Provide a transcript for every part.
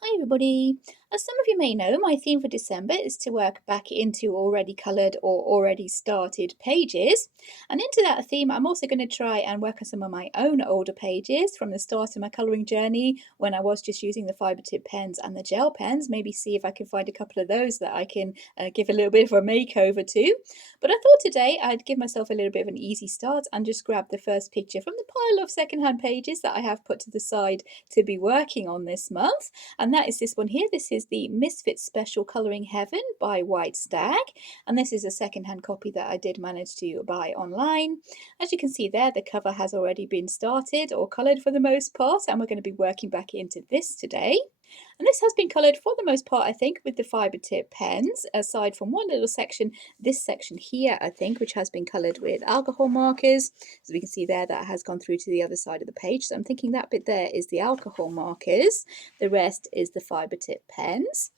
Hi everybody! As some of you may know, my theme for December is to work back into already coloured or already started pages. And into that theme, I'm also going to try and work on some of my own older pages from the start of my colouring journey when I was just using the fibre tip pens and the gel pens. Maybe see if I can find a couple of those that I can give a little bit of a makeover to. But I thought today I'd give myself a little bit of an easy start and just grab the first picture from the pile of secondhand pages that I have put to the side to be working on this month. And that is this one here. This is the Misfits Special Colouring Heaven by Whitestag. And this is a second-hand copy that I did manage to buy online. As you can see there, the cover has already been started or coloured for the most part, and we're going to be working back into this today. And this has been coloured for the most part, I think, with the fibre tip pens, aside from one little section, this section here, I think, which has been coloured with alcohol markers. As we can see there, that has gone through to the other side of the page. So I'm thinking that bit there is the alcohol markers. The rest is the fibre tip pens.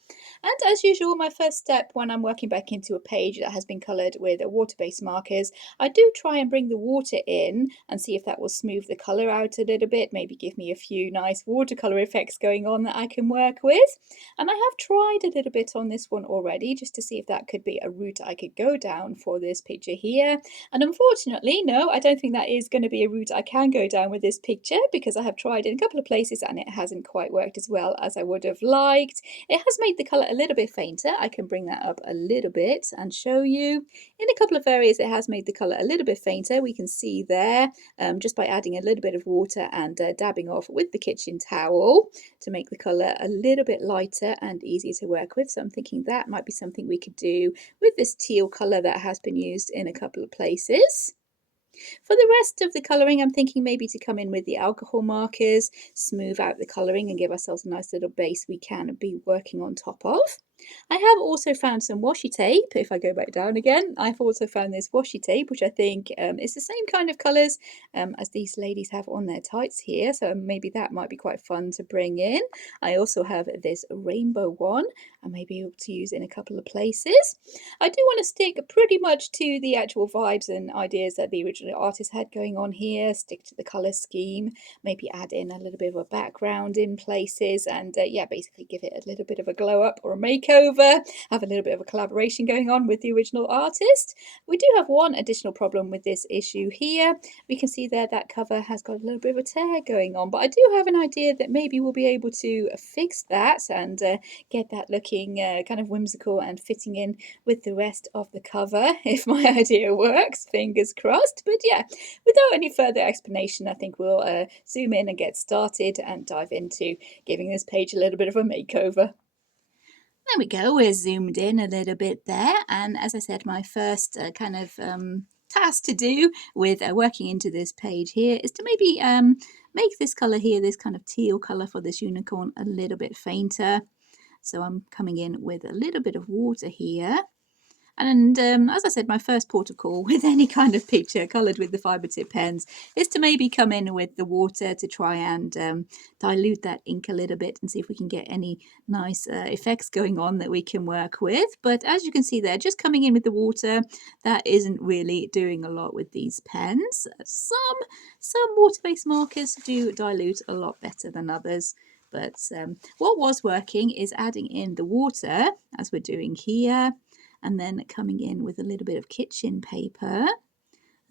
And as usual, my first step when I'm working back into a page that has been coloured with water-based markers, I do try and bring the water in and see if that will smooth the colour out a little bit, maybe give me a few nice watercolour effects going on that I can work with. And I have tried a little bit on this one already just to see if that could be a route I could go down for this picture here. And unfortunately, no, I don't think that is going to be a route I can go down with this picture because I have tried in a couple of places and it hasn't quite worked as well as I would have liked. It has made the colour a little bit fainter. I can bring that up a little bit and show you. In a couple of areas it has made the colour a little bit fainter. We can see there just by adding a little bit of water and dabbing off with the kitchen towel to make the colour a little bit lighter and easier to work with. So I'm thinking that might be something we could do with this teal colour that has been used in a couple of places. For the rest of the colouring, I'm thinking maybe to come in with the alcohol markers, smooth out the colouring and give ourselves a nice little base we can be working on top of. I have also found some washi tape. If I go back down again, I've also found this washi tape, which I think is the same kind of colours as these ladies have on their tights here. So maybe that might be quite fun to bring in. I also have this rainbow one I may be able to use in a couple of places. I do want to stick pretty much to the actual vibes and ideas that the original artist had going on here, stick to the colour scheme, maybe add in a little bit of a background in places and yeah, basically give it a little bit of a glow up or a makeover, have a little bit of a collaboration going on with the original artist. We do have one additional problem with this issue here. We can see there that cover has got a little bit of a tear going on, but I do have an idea that maybe we'll be able to fix that and get that looking kind of whimsical and fitting in with the rest of the cover if my idea works, fingers crossed. But yeah, without any further explanation, I think we'll zoom in and get started and dive into giving this page a little bit of a makeover. There we go, we're zoomed in a little bit there, and as I said, my first kind of task to do with working into this page here is to maybe make this colour here, this kind of teal colour for this unicorn, a little bit fainter. So I'm coming in with a little bit of water here. And as I said, my first port of call with any kind of picture coloured with the fibre tip pens is to maybe come in with the water to try and dilute that ink a little bit and see if we can get any nice effects going on that we can work with. But as you can see there, just coming in with the water, that isn't really doing a lot with these pens. Some water-based markers do dilute a lot better than others. But what was working is adding in the water, as we're doing here, and then coming in with a little bit of kitchen paper,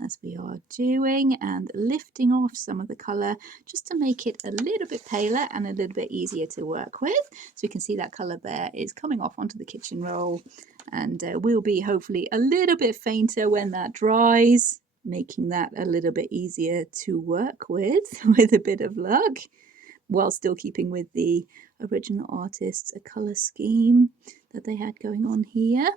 as we are doing, and lifting off some of the colour just to make it a little bit paler and a little bit easier to work with. So you can see that colour there is coming off onto the kitchen roll and will be hopefully a little bit fainter when that dries, making that a little bit easier to work with a bit of luck, while still keeping with the original artist's colour scheme that they had going on here.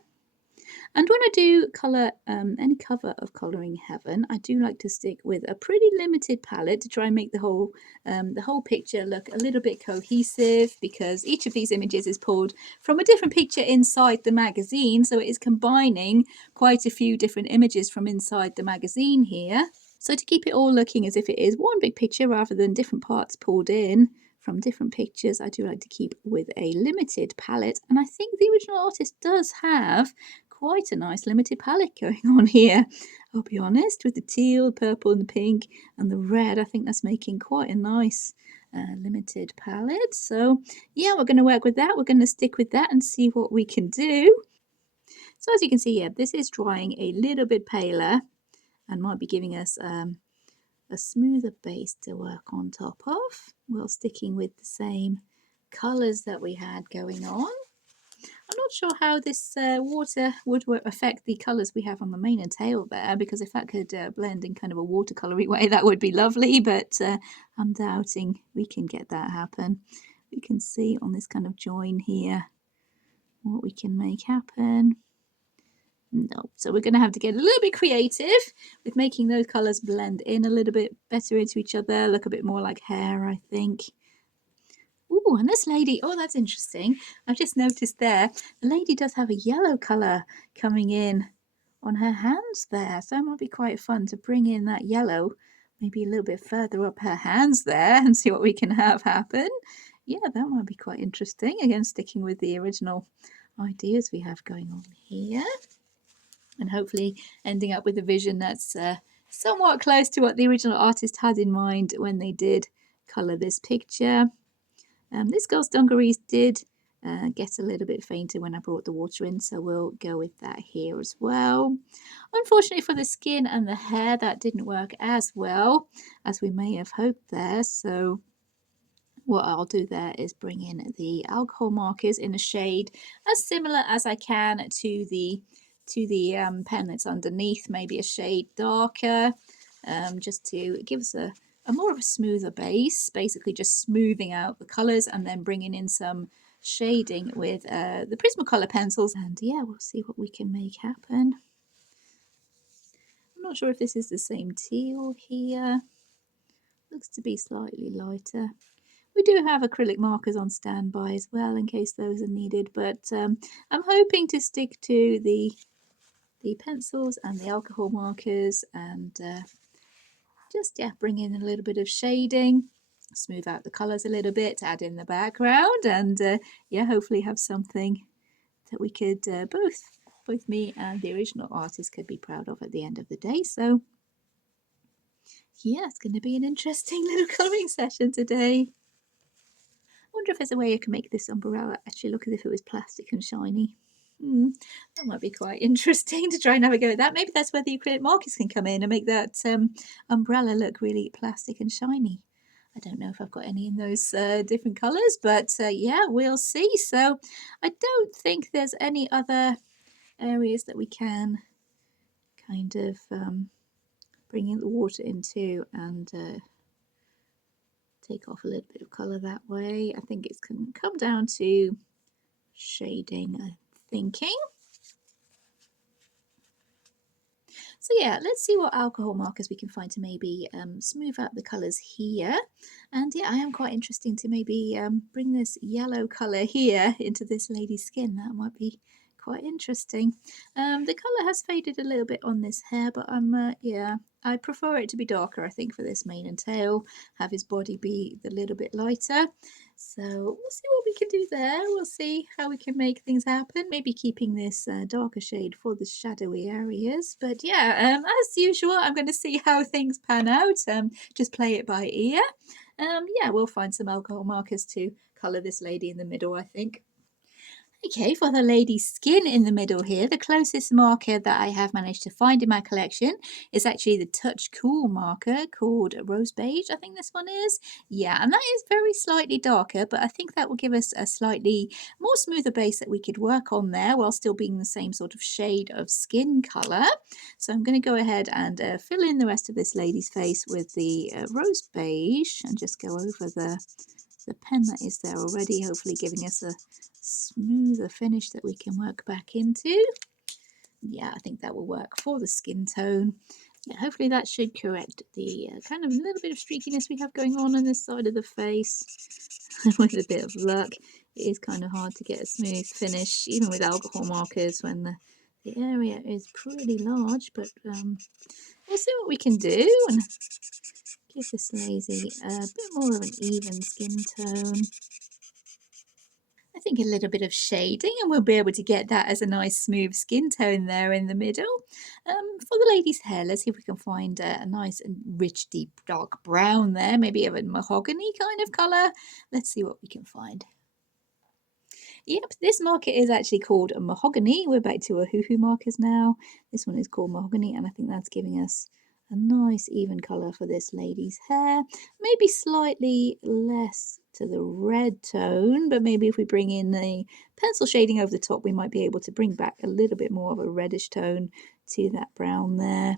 And when I do colour any cover of Colouring Heaven, I do like to stick with a pretty limited palette to try and make the whole picture look a little bit cohesive, because each of these images is pulled from a different picture inside the magazine, so it is combining quite a few different images from inside the magazine here. So to keep it all looking as if it is one big picture rather than different parts pulled in from different pictures, I do like to keep with a limited palette, and I think the original artist does have quite a nice limited palette going on here. I'll be honest, with the teal, the purple and the pink and the red, I think that's making quite a nice limited palette. So yeah, we're going to work with that. We're going to stick with that and see what we can do. So as you can see, yeah, this is drying a little bit paler and might be giving us a smoother base to work on top of, while sticking with the same colours that we had going on. I'm not sure how this water would affect the colours we have on the mane and tail there, because if that could blend in kind of a watercolory way, that would be lovely, but I'm doubting we can get that happen. We can see on this kind of join here what we can make happen. No, so we're going to have to get a little bit creative with making those colours blend in a little bit better into each other, look a bit more like hair, I think. Oh, and this lady, oh, that's interesting. I've just noticed there, the lady does have a yellow colour coming in on her hands there. So it might be quite fun to bring in that yellow, maybe a little bit further up her hands there and see what we can have happen. Yeah, that might be quite interesting. Again, sticking with the original ideas we have going on here. And hopefully ending up with a vision that's somewhat close to what the original artist had in mind when they did colour this picture. This girl's dungarees did get a little bit fainter when I brought the water in, so we'll go with that here as well. Unfortunately for the skin and the hair, that didn't work as well as we may have hoped there, so what I'll do there is bring in the alcohol markers in a shade as similar as I can to the pen that's underneath, maybe a shade darker, just to give us a more of a smoother base, basically just smoothing out the colours and then bringing in some shading with the Prismacolor pencils. And yeah, we'll see what we can make happen. I'm not sure if this is the same teal here. Looks to be slightly lighter. We do have acrylic markers on standby as well in case those are needed, but I'm hoping to stick to the pencils and the alcohol markers and just bring in a little bit of shading, smooth out the colours a little bit, add in the background, and hopefully have something that we could both me and the original artist could be proud of at the end of the day. So yeah, it's going to be an interesting little colouring session today. I wonder if there's a way I can make this umbrella actually look as if it was plastic and shiny. That might be quite interesting to try and have a go at that. Maybe that's where the acrylic markers can come in and make that umbrella look really plastic and shiny. I don't know if I've got any in those different colours, but yeah, we'll see. So I don't think there's any other areas that we can kind of bring in the water into and take off a little bit of colour that way. I think it's going to come down to shading, I'm thinking. So yeah, let's see what alcohol markers we can find to maybe smooth out the colours here. And yeah, I am quite interested to maybe bring this yellow colour here into this lady's skin. That might be quite interesting. The colour has faded a little bit on this hair, but yeah, I prefer it to be darker, I think, for this mane and tail, have his body be a little bit lighter. So we'll see what we can do there. We'll see how we can make things happen. Maybe keeping this darker shade for the shadowy areas. But yeah, as usual, I'm going to see how things pan out. Just play it by ear. Yeah, we'll find some alcohol markers to colour this lady in the middle, I think. Okay, for the lady's skin in the middle here, the closest marker that I have managed to find in my collection is actually the Touch Cool marker called Rose Beige, I think this one is. Yeah, and that is very slightly darker, but I think that will give us a slightly more smoother base that we could work on there while still being the same sort of shade of skin colour. So I'm going to go ahead and fill in the rest of this lady's face with the Rose Beige and just go over the pen that is there already, hopefully giving us a smoother finish that we can work back into. Yeah, I think that will work for the skin tone. Yeah, hopefully that should correct the kind of little bit of streakiness we have going on this side of the face. With a bit of luck, it is kind of hard to get a smooth finish, even with alcohol markers, when the area is pretty large, but we'll see what we can do and give this lady a bit more of an even skin tone. I think a little bit of shading and we'll be able to get that as a nice smooth skin tone there in the middle. For the lady's hair, let's see if we can find a nice and rich deep dark brown there, maybe of a mahogany kind of colour. Let's see what we can find. Yep, this marker is actually called a mahogany. We're back to our hoo-hoo markers now. This one is called mahogany, and I think that's giving us a nice even colour for this lady's hair. Maybe slightly less to the red tone, but maybe if we bring in the pencil shading over the top, we might be able to bring back a little bit more of a reddish tone to that brown there.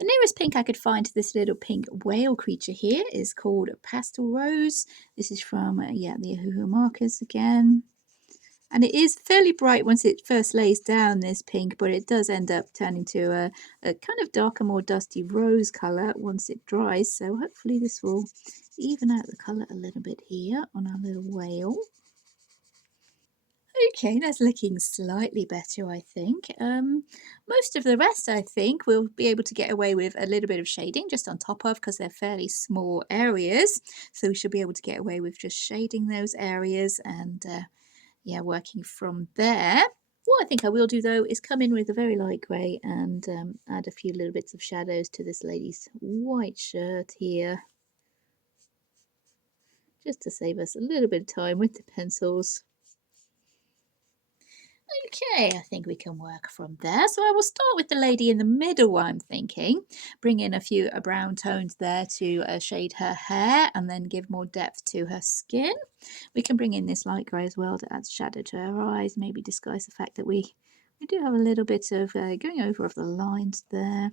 The nearest pink I could find to this little pink whale creature here is called Pastel Rose. This is from, the Ohuhu markers again. And it is fairly bright once it first lays down, this pink, but it does end up turning to a kind of darker, more dusty rose colour once it dries. So hopefully this will even out the colour a little bit here on our little whale. Okay, that's looking slightly better, I think. Most of the rest, I think, we'll be able to get away with a little bit of shading just on top of, because they're fairly small areas. So we should be able to get away with just shading those areas and, working from there. What I think I will do, though, is come in with a very light grey and add a few little bits of shadows to this lady's white shirt here. Just to save us a little bit of time with the pencils. Okay, I think we can work from there. So I will start with the lady in the middle, I'm thinking. Bring in a few brown tones there to shade her hair and then give more depth to her skin. We can bring in this light grey as well to add shadow to her eyes, maybe disguise the fact that we do have a little bit of going over of the lines there.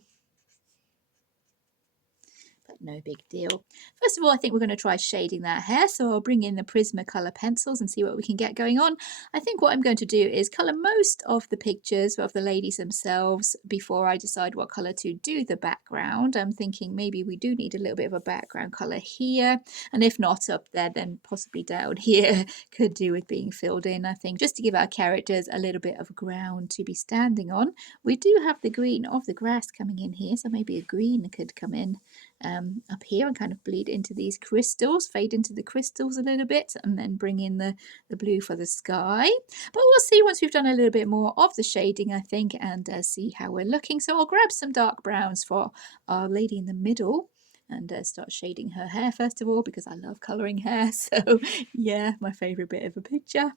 But no big deal. First of all, I think we're going to try shading that hair. So I'll bring in the Prismacolor pencils and see what we can get going on. I think what I'm going to do is colour most of the pictures of the ladies themselves before I decide what colour to do the background. I'm thinking maybe we do need a little bit of a background colour here. And if not up there, then possibly down here could do with being filled in, I think, just to give our characters a little bit of ground to be standing on. We do have the green of the grass coming in here, so maybe a green could come in up here and kind of bleed into these crystals, fade into the crystals a little bit, and then bring in the blue for the sky. But we'll see once we've done a little bit more of the shading, I think, and see how we're looking. So I'll grab some dark browns for our lady in the middle and start shading her hair first of all, because I love colouring hair. So yeah, my favourite bit of a picture.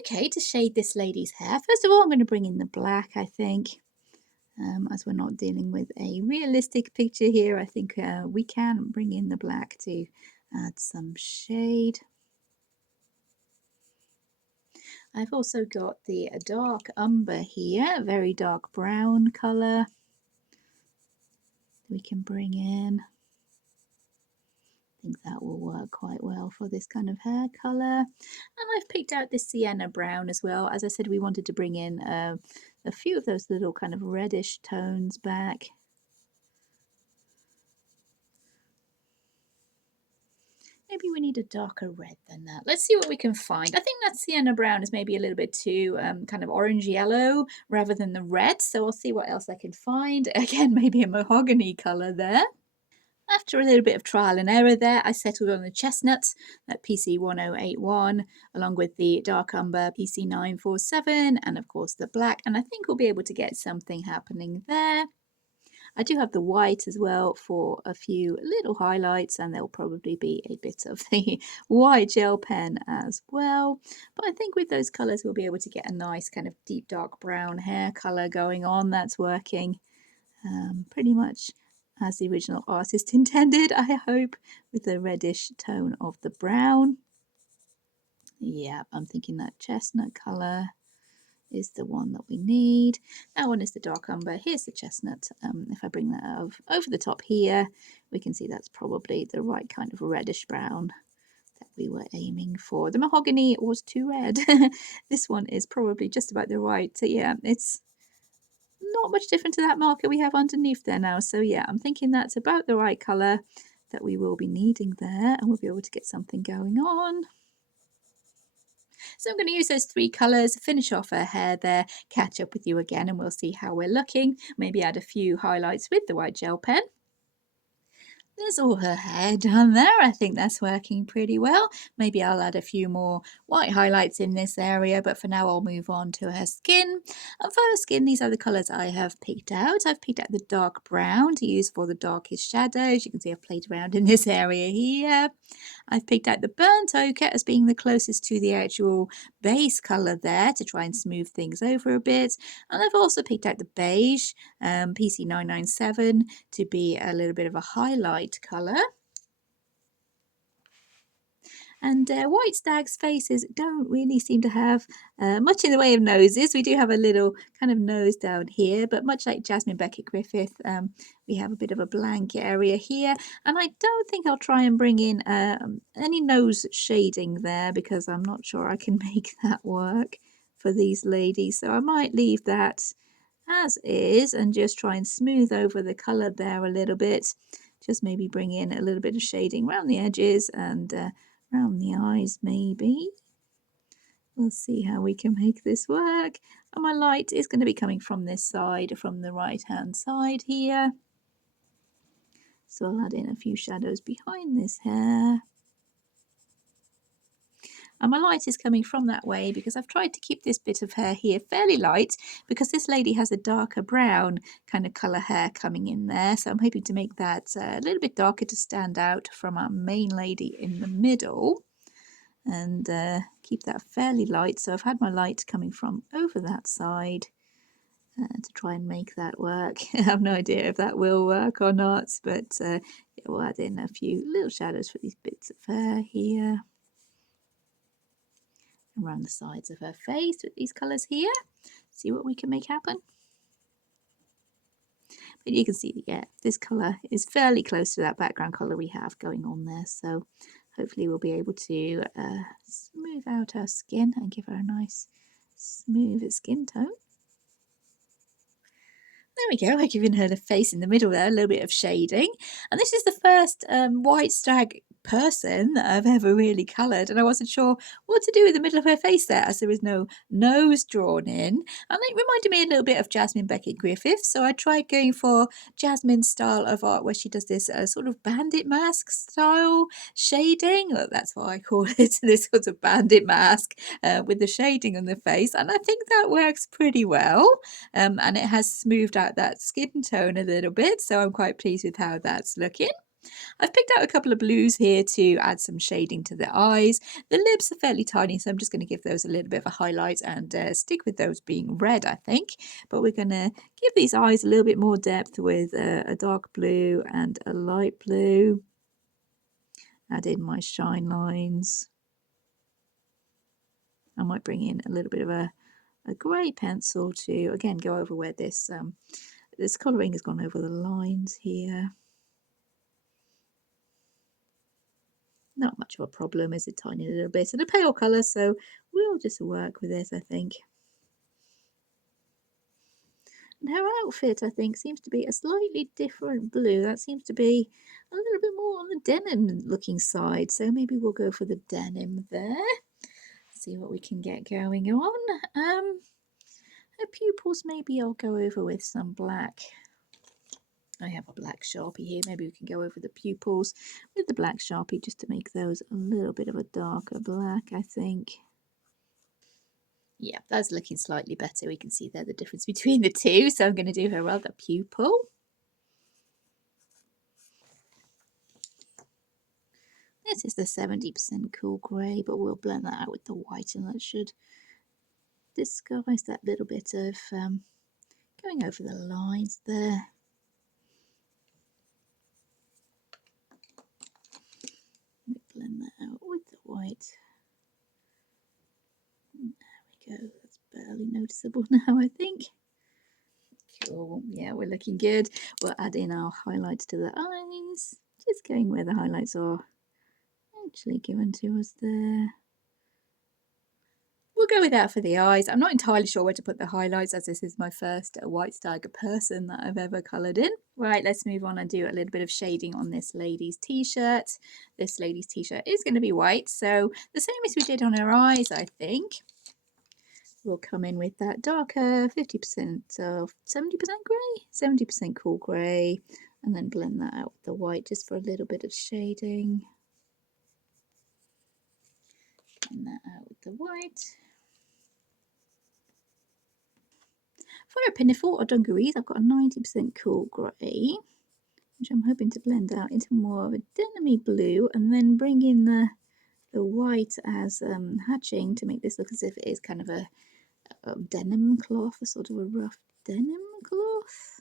Okay, to shade this lady's hair, first of all I'm going to bring in the black, I think. As we're not dealing with a realistic picture here, I think we can bring in the black to add some shade. I've also got the dark umber here, very dark brown colour we can bring in. I think that will work quite well for this kind of hair colour. And I've picked out this sienna brown as well. As I said, we wanted to bring in a few of those little kind of reddish tones back. Maybe we need a darker red than that. Let's see what we can find. I think that sienna brown is maybe a little bit too kind of orange yellow rather than the red. So I'll see what else I can find. Again, maybe a mahogany colour there. After a little bit of trial and error there, I settled on the chestnut, that PC1081, along with the dark umber PC947, and of course the black. And I think we'll be able to get something happening there. I do have the white as well for a few little highlights, and there'll probably be a bit of the white gel pen as well. But I think with those colours we'll be able to get a nice kind of deep dark brown hair colour going on. That's working pretty much as the original artist intended, I hope, with the reddish tone of the brown. Yeah, I'm thinking that chestnut colour is the one that we need. That one is the dark umber. Here's the chestnut. If I bring that over the top here, we can see that's probably the right kind of reddish brown that we were aiming for. The mahogany was too red. This one is probably just about the right. So yeah, it's not much different to that marker we have underneath there now. So yeah, I'm thinking that's about the right colour that we will be needing there, and we'll be able to get something going on. So I'm going to use those three colours, finish off her hair there, catch up with you again, and we'll see how we're looking. Maybe add a few highlights with the white gel pen. There's all her hair done there. I think that's working pretty well. Maybe I'll add a few more white highlights in this area, but for now I'll move on to her skin. And for her skin, these are the colours I have picked out. I've picked out the dark brown to use for the darkest shadows. You can see I've played around in this area here. I've picked out the burnt ochre as being the closest to the actual base colour there to try and smooth things over a bit. And I've also picked out the beige, PC997, to be a little bit of a highlight colour. And Whitestag's faces don't really seem to have much in the way of noses. We do have a little kind of nose down here, but much like Jasmine Beckett Griffith, we have a bit of a blank area here. And I don't think I'll try and bring in any nose shading there because I'm not sure I can make that work for these ladies. So I might leave that as is and just try and smooth over the colour there a little bit. Just maybe bring in a little bit of shading around the edges and around the eyes maybe. We'll see how we can make this work. And my light is going to be coming from this side, from the right hand side here. So I'll add in a few shadows behind this hair. And my light is coming from that way because I've tried to keep this bit of hair here fairly light because this lady has a darker brown kind of colour hair coming in there. So I'm hoping to make that a little bit darker to stand out from our main lady in the middle and keep that fairly light. So I've had my light coming from over that side to try and make that work. I have no idea if that will work or not, but yeah, we'll add in a few little shadows for these bits of hair here. Around the sides of her face with these colours here. See what we can make happen. But you can see, yeah, this colour is fairly close to that background colour we have going on there. So hopefully we'll be able to smooth out her skin and give her a nice smooth skin tone. There we go, I've given her the face in the middle there, a little bit of shading. And this is the first Whitestag person that I've ever really coloured, and I wasn't sure what to do with the middle of her face there as there was no nose drawn in. And it reminded me a little bit of Jasmine Beckett Griffith, so I tried going for Jasmine's style of art where she does this sort of bandit mask style shading. Well, that's what I call it, this sort of bandit mask with the shading on the face, and I think that works pretty well. And it has smoothed out that skin tone a little bit, so I'm quite pleased with how that's looking. I've picked out a couple of blues here to add some shading to the eyes. The lips are fairly tiny, so I'm just going to give those a little bit of a highlight and stick with those being red, I think. But we're going to give these eyes a little bit more depth with a dark blue and a light blue. Add in my shine lines. I might bring in a little bit of a grey pencil to, again, go over where this this colouring has gone over the lines here. Not much of a problem, it's a tiny little bit and a pale colour, so we'll just work with this, I think. And her outfit, I think, seems to be a slightly different blue. That seems to be a little bit more on the denim looking side, so maybe we'll go for the denim there. See what we can get going on. Her pupils, maybe I'll go over with some black. I have a black Sharpie here. Maybe we can go over the pupils with the black Sharpie just to make those a little bit of a darker black, I think. Yeah, that's looking slightly better. We can see there the difference between the two. So I'm going to do her other pupil. This is the 70% cool grey, but we'll blend that out with the white and that should disguise that little bit of going over the lines there. Blend that out with the white. There we go, that's barely noticeable now, I think. Cool, yeah, we're looking good. We'll add in our highlights to the eyes, just going where the highlights are actually given to us there. We'll go with that for the eyes. I'm not entirely sure where to put the highlights as this is my first Whitestag person that I've ever coloured in. Right, let's move on and do a little bit of shading on this lady's t-shirt. This lady's t-shirt is going to be white, so the same as we did on her eyes, I think. We'll come in with that darker 50% of 70% grey, 70% cool grey and then blend that out with the white just for a little bit of shading. Blend that out with the white. For a pinafore or dungarees, I've got a 90% cool grey, which I'm hoping to blend out into more of a denim-y blue, and then bring in the white as hatching to make this look as if it is kind of a denim cloth, a sort of a rough denim cloth.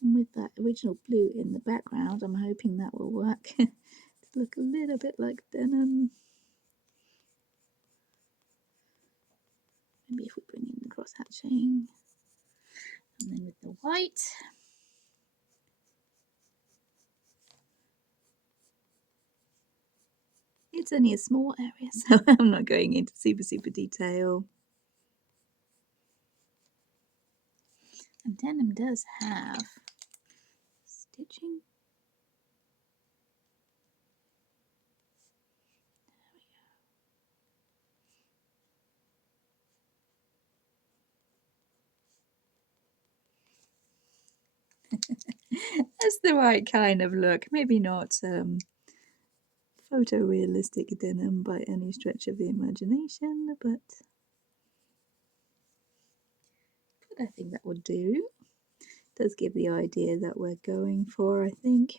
And with that original blue in the background, I'm hoping that will work to look a little bit like denim. Maybe if we bring in the cross hatching, and then with the white. It's only a small area, so I'm not going into super detail. And denim does have stitching. That's the right kind of look. Maybe not photorealistic denim by any stretch of the imagination, but I think that would do. Does give the idea that we're going for, I think.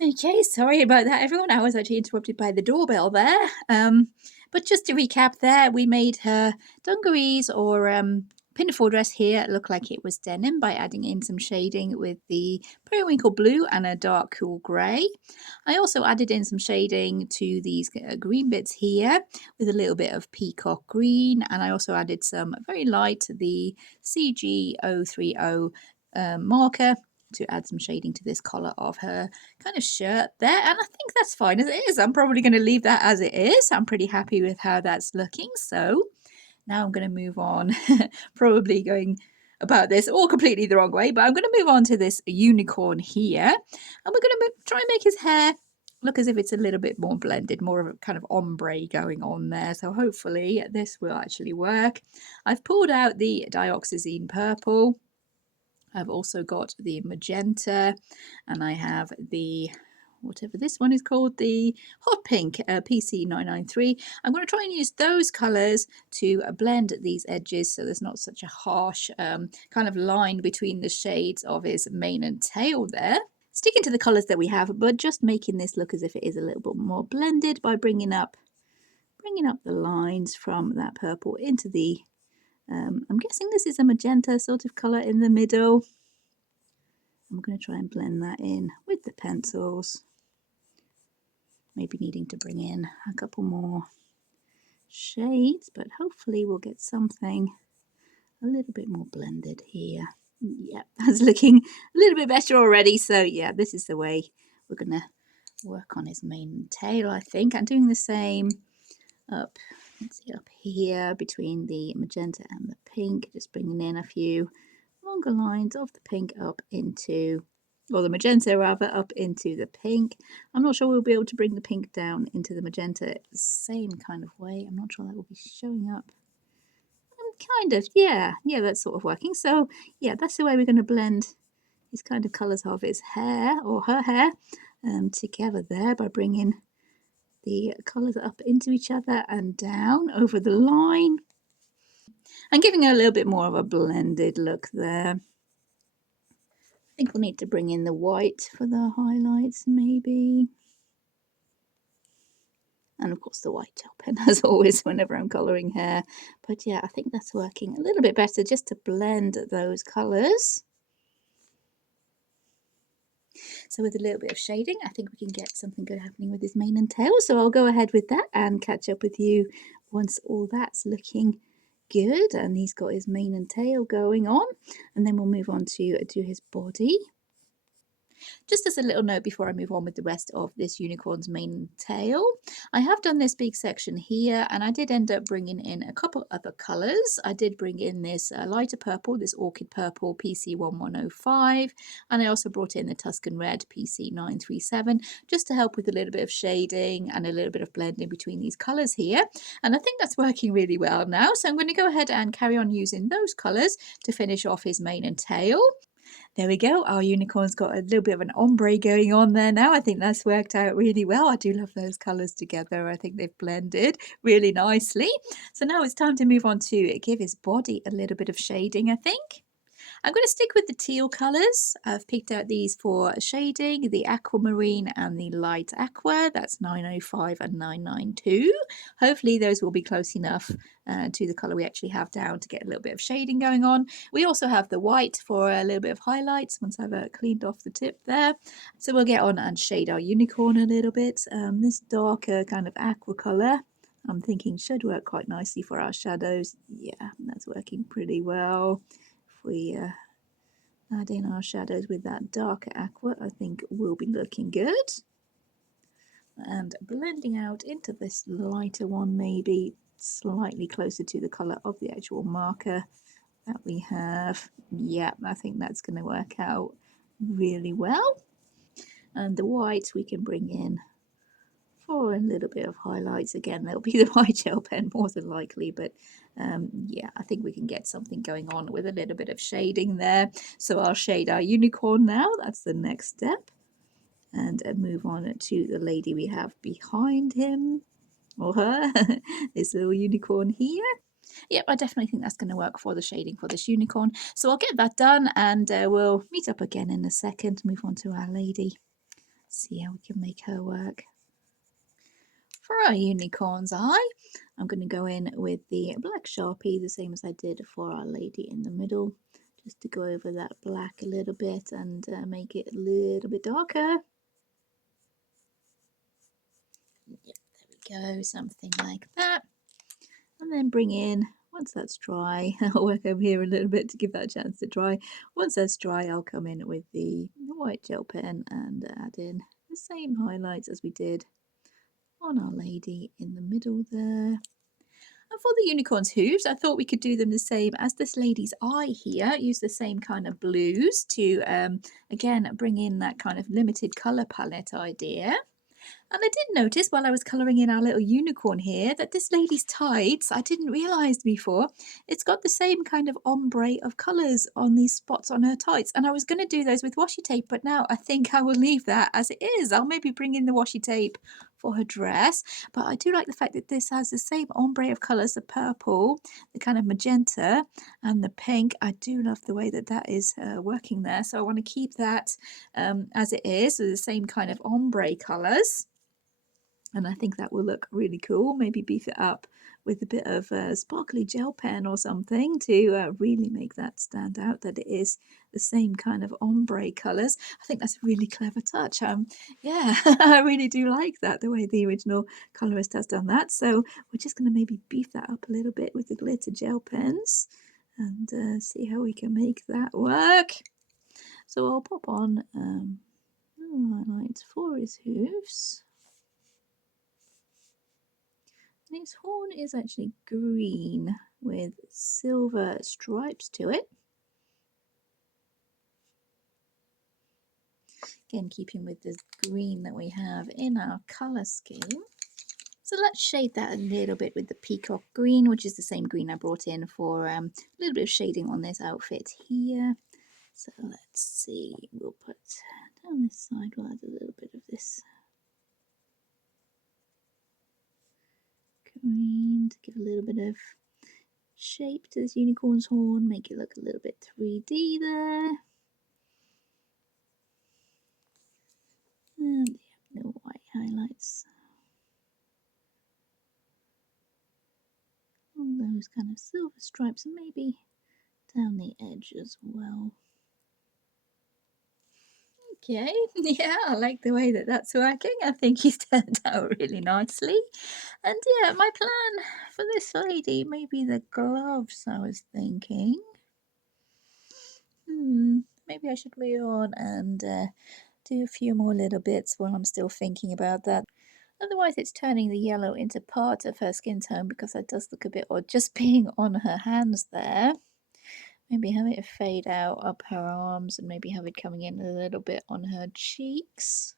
Okay, sorry about that, everyone. I was actually interrupted by the doorbell there. But just to recap there, we made her dungarees or pinafore dress here look like it was denim by adding in some shading with the periwinkle blue and a dark cool grey. I also added in some shading to these green bits here with a little bit of peacock green, and I also added some very light, the CG030 marker to add some shading to this collar of her kind of shirt there, and I think that's fine as it is. I'm probably going to leave that as it is. I'm pretty happy with how that's looking. So now I'm going to move on, probably going about this all completely the wrong way, but I'm going to move on to this unicorn here, and we're going to try and make his hair look as if it's a little bit more blended, more of a kind of ombre going on there. So hopefully this will actually work. I've pulled out the dioxazine purple. I've also got the magenta, and I have the, whatever this one is called, the hot pink PC993. I'm going to try and use those colours to blend these edges so there's not such a harsh kind of line between the shades of his mane and tail there. Sticking to the colours that we have, but just making this look as if it is a little bit more blended by bringing up the lines from that purple into the I'm guessing this is a magenta sort of colour in the middle. I'm going to try and blend that in with the pencils. Maybe needing to bring in a couple more shades, but hopefully we'll get something a little bit more blended here. Yeah, that's looking a little bit better already. So yeah, this is the way we're going to work on his mane and tail, I think. I'm doing the same up, let's see, up here between the magenta and the pink, just bringing in a few longer lines of the pink up into, or the magenta rather, up into the pink. I'm not sure we'll be able to bring the pink down into the magenta the same kind of way. I'm not sure that will be showing up. Kind of, yeah, that's sort of working. So yeah, that's the way we're going to blend these kind of colours of his hair or her hair together there by bringing the colours up into each other and down over the line and giving it a little bit more of a blended look there. I think we'll need to bring in the white for the highlights maybe. And of course the white gel pen as always whenever I'm colouring hair. But yeah, I think that's working a little bit better just to blend those colours. So with a little bit of shading, I think we can get something good happening with his mane and tail. So I'll go ahead with that and catch up with you once all that's looking good and he's got his mane and tail going on. And then we'll move on to do his body. Just as a little note before I move on with the rest of this unicorn's mane and tail, I have done this big section here and I did end up bringing in a couple other colours. I did bring in this lighter purple, this orchid purple PC1105, and I also brought in the Tuscan red PC937 just to help with a little bit of shading and a little bit of blending between these colours here. And I think that's working really well now, so I'm going to go ahead and carry on using those colours to finish off his mane and tail. There we go. Our unicorn's got a little bit of an ombre going on there now. I think that's worked out really well. I do love those colours together. I think they've blended really nicely. So now it's time to move on to give his body a little bit of shading, I think. I'm going to stick with the teal colours. I've picked out these for shading, the aquamarine and the light aqua. That's 905 and 992. Hopefully those will be close enough to the colour we actually have down to get a little bit of shading going on. We also have the white for a little bit of highlights once I've cleaned off the tip there. So we'll get on and shade our unicorn a little bit. This darker kind of aqua colour I'm thinking should work quite nicely for our shadows. Yeah, that's working pretty well. If we add in our shadows with that darker aqua, I think we'll be looking good. And blending out into this lighter one, maybe slightly closer to the colour of the actual marker that we have. Yeah, I think that's going to work out really well. And the white we can bring in for a little bit of highlights. Again, there'll be the white gel pen more than likely, but yeah, I think we can get something going on with a little bit of shading there. So I'll shade our unicorn now. That's the next step. And move on to the lady we have behind him, or her, this little unicorn here. Yep, I definitely think that's going to work for the shading for this unicorn. So I'll get that done and we'll meet up again in a second. Move on to our lady. See how we can make her work. For our unicorn's eye, I'm going to go in with the black Sharpie, the same as I did for our lady in the middle, just to go over that black a little bit and make it a little bit darker. Yep, there we go, something like that. And then bring in, once that's dry, I'll work over here a little bit to give that a chance to dry. Once that's dry, I'll come in with the white gel pen and add in the same highlights as we did on our lady in the middle there. And for the unicorn's hooves, I thought we could do them the same as this lady's eye here. Use the same kind of blues to, again, bring in that kind of limited colour palette idea. And I did notice while I was colouring in our little unicorn here that this lady's tights, I didn't realise before, it's got the same kind of ombre of colours on these spots on her tights. And I was going to do those with washi tape, but now I think I will leave that as it is. I'll maybe bring in the washi tape for her dress, but I do like the fact that this has the same ombre of colours, the purple, the kind of magenta and the pink. I do love the way that that is working there. So I want to keep that as it is, with the same kind of ombre colours. And I think that will look really cool. Maybe beef it up with a bit of sparkly gel pen or something to really make that stand out, that it is the same kind of ombre colours. I think that's a really clever touch. Yeah, I really do like that, the way the original colourist has done that. So we're just going to maybe beef that up a little bit with the glitter gel pens and see how we can make that work. So I'll pop on highlights for his hooves. His horn is actually green with silver stripes to it. Again, keeping with the green that we have in our colour scheme. So let's shade that a little bit with the peacock green, which is the same green I brought in for a little bit of shading on this outfit here. So let's see, we'll put down this side, we'll add a little bit of this green to give a little bit of shape to this unicorn's horn, make it look a little bit 3D there. And yeah, no white highlights. All those kind of silver stripes and maybe down the edge as well. Okay, yeah, I like the way that that's working. I think he's turned out really nicely. And yeah, my plan for this lady, maybe the gloves I was thinking. Maybe I should move on and do a few more little bits while I'm still thinking about that. Otherwise, it's turning the yellow into part of her skin tone because that does look a bit odd just being on her hands there. Maybe have it fade out up her arms and maybe have it coming in a little bit on her cheeks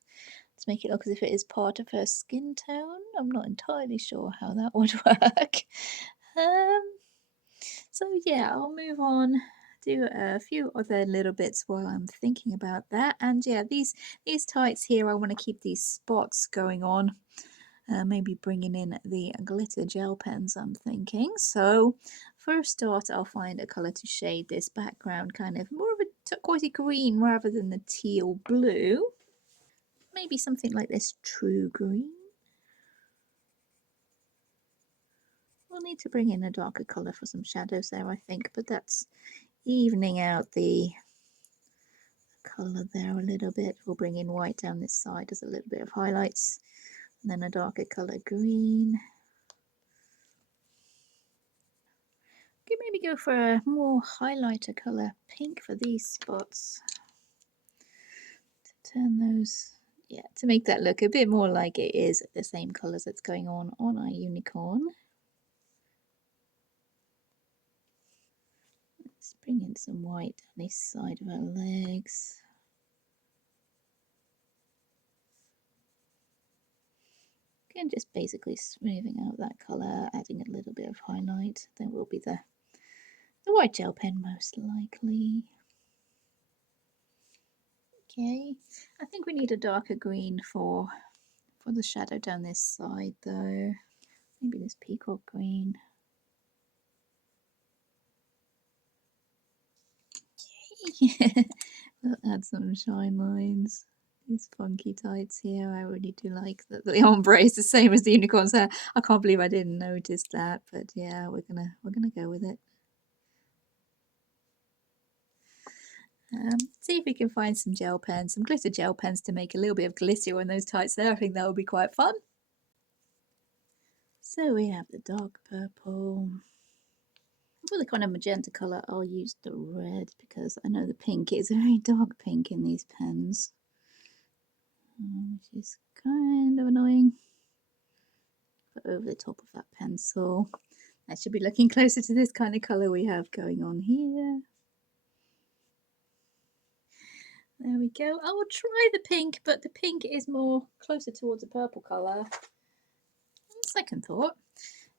to make it look as if it is part of her skin tone. I'm not entirely sure how that would work. So yeah, I'll move on, do a few other little bits while I'm thinking about that. And yeah, these tights here, I want to keep these spots going on. Maybe bringing in the glitter gel pens, I'm thinking. So for a start, I'll find a colour to shade this background, kind of more of a turquoisey green rather than the teal blue. Maybe something like this true green. We'll need to bring in a darker colour for some shadows there, I think, but that's evening out the colour there a little bit. We'll bring in white down this side as a little bit of highlights, and then a darker colour green. Could maybe go for a more highlighter colour pink for these spots. To turn those, yeah, to make that look a bit more like it is the same colours that's going on our unicorn. Let's bring in some white on this side of her legs. Again, just basically smoothing out that colour, adding a little bit of highlight. There will be the white gel pen most likely. Okay, I think we need a darker green for the shadow down this side though. Maybe this peacock green. Okay. We'll add some shine lines. These funky tights here, I really do like that the ombre is the same as the unicorn's hair. I can't believe I didn't notice that, but yeah, we're gonna go with it. See if we can find some gel pens, some glitter gel pens to make a little bit of glitter on those tights there. I think that would be quite fun. So we have the dark purple. For the kind of magenta colour, I'll use the red because I know the pink is a very dark pink in these pens, which is kind of annoying. Put over the top of that pencil. I should be looking closer to this kind of colour we have going on here. There we go. I will try the pink, but the pink is more closer towards a purple colour. Second thought,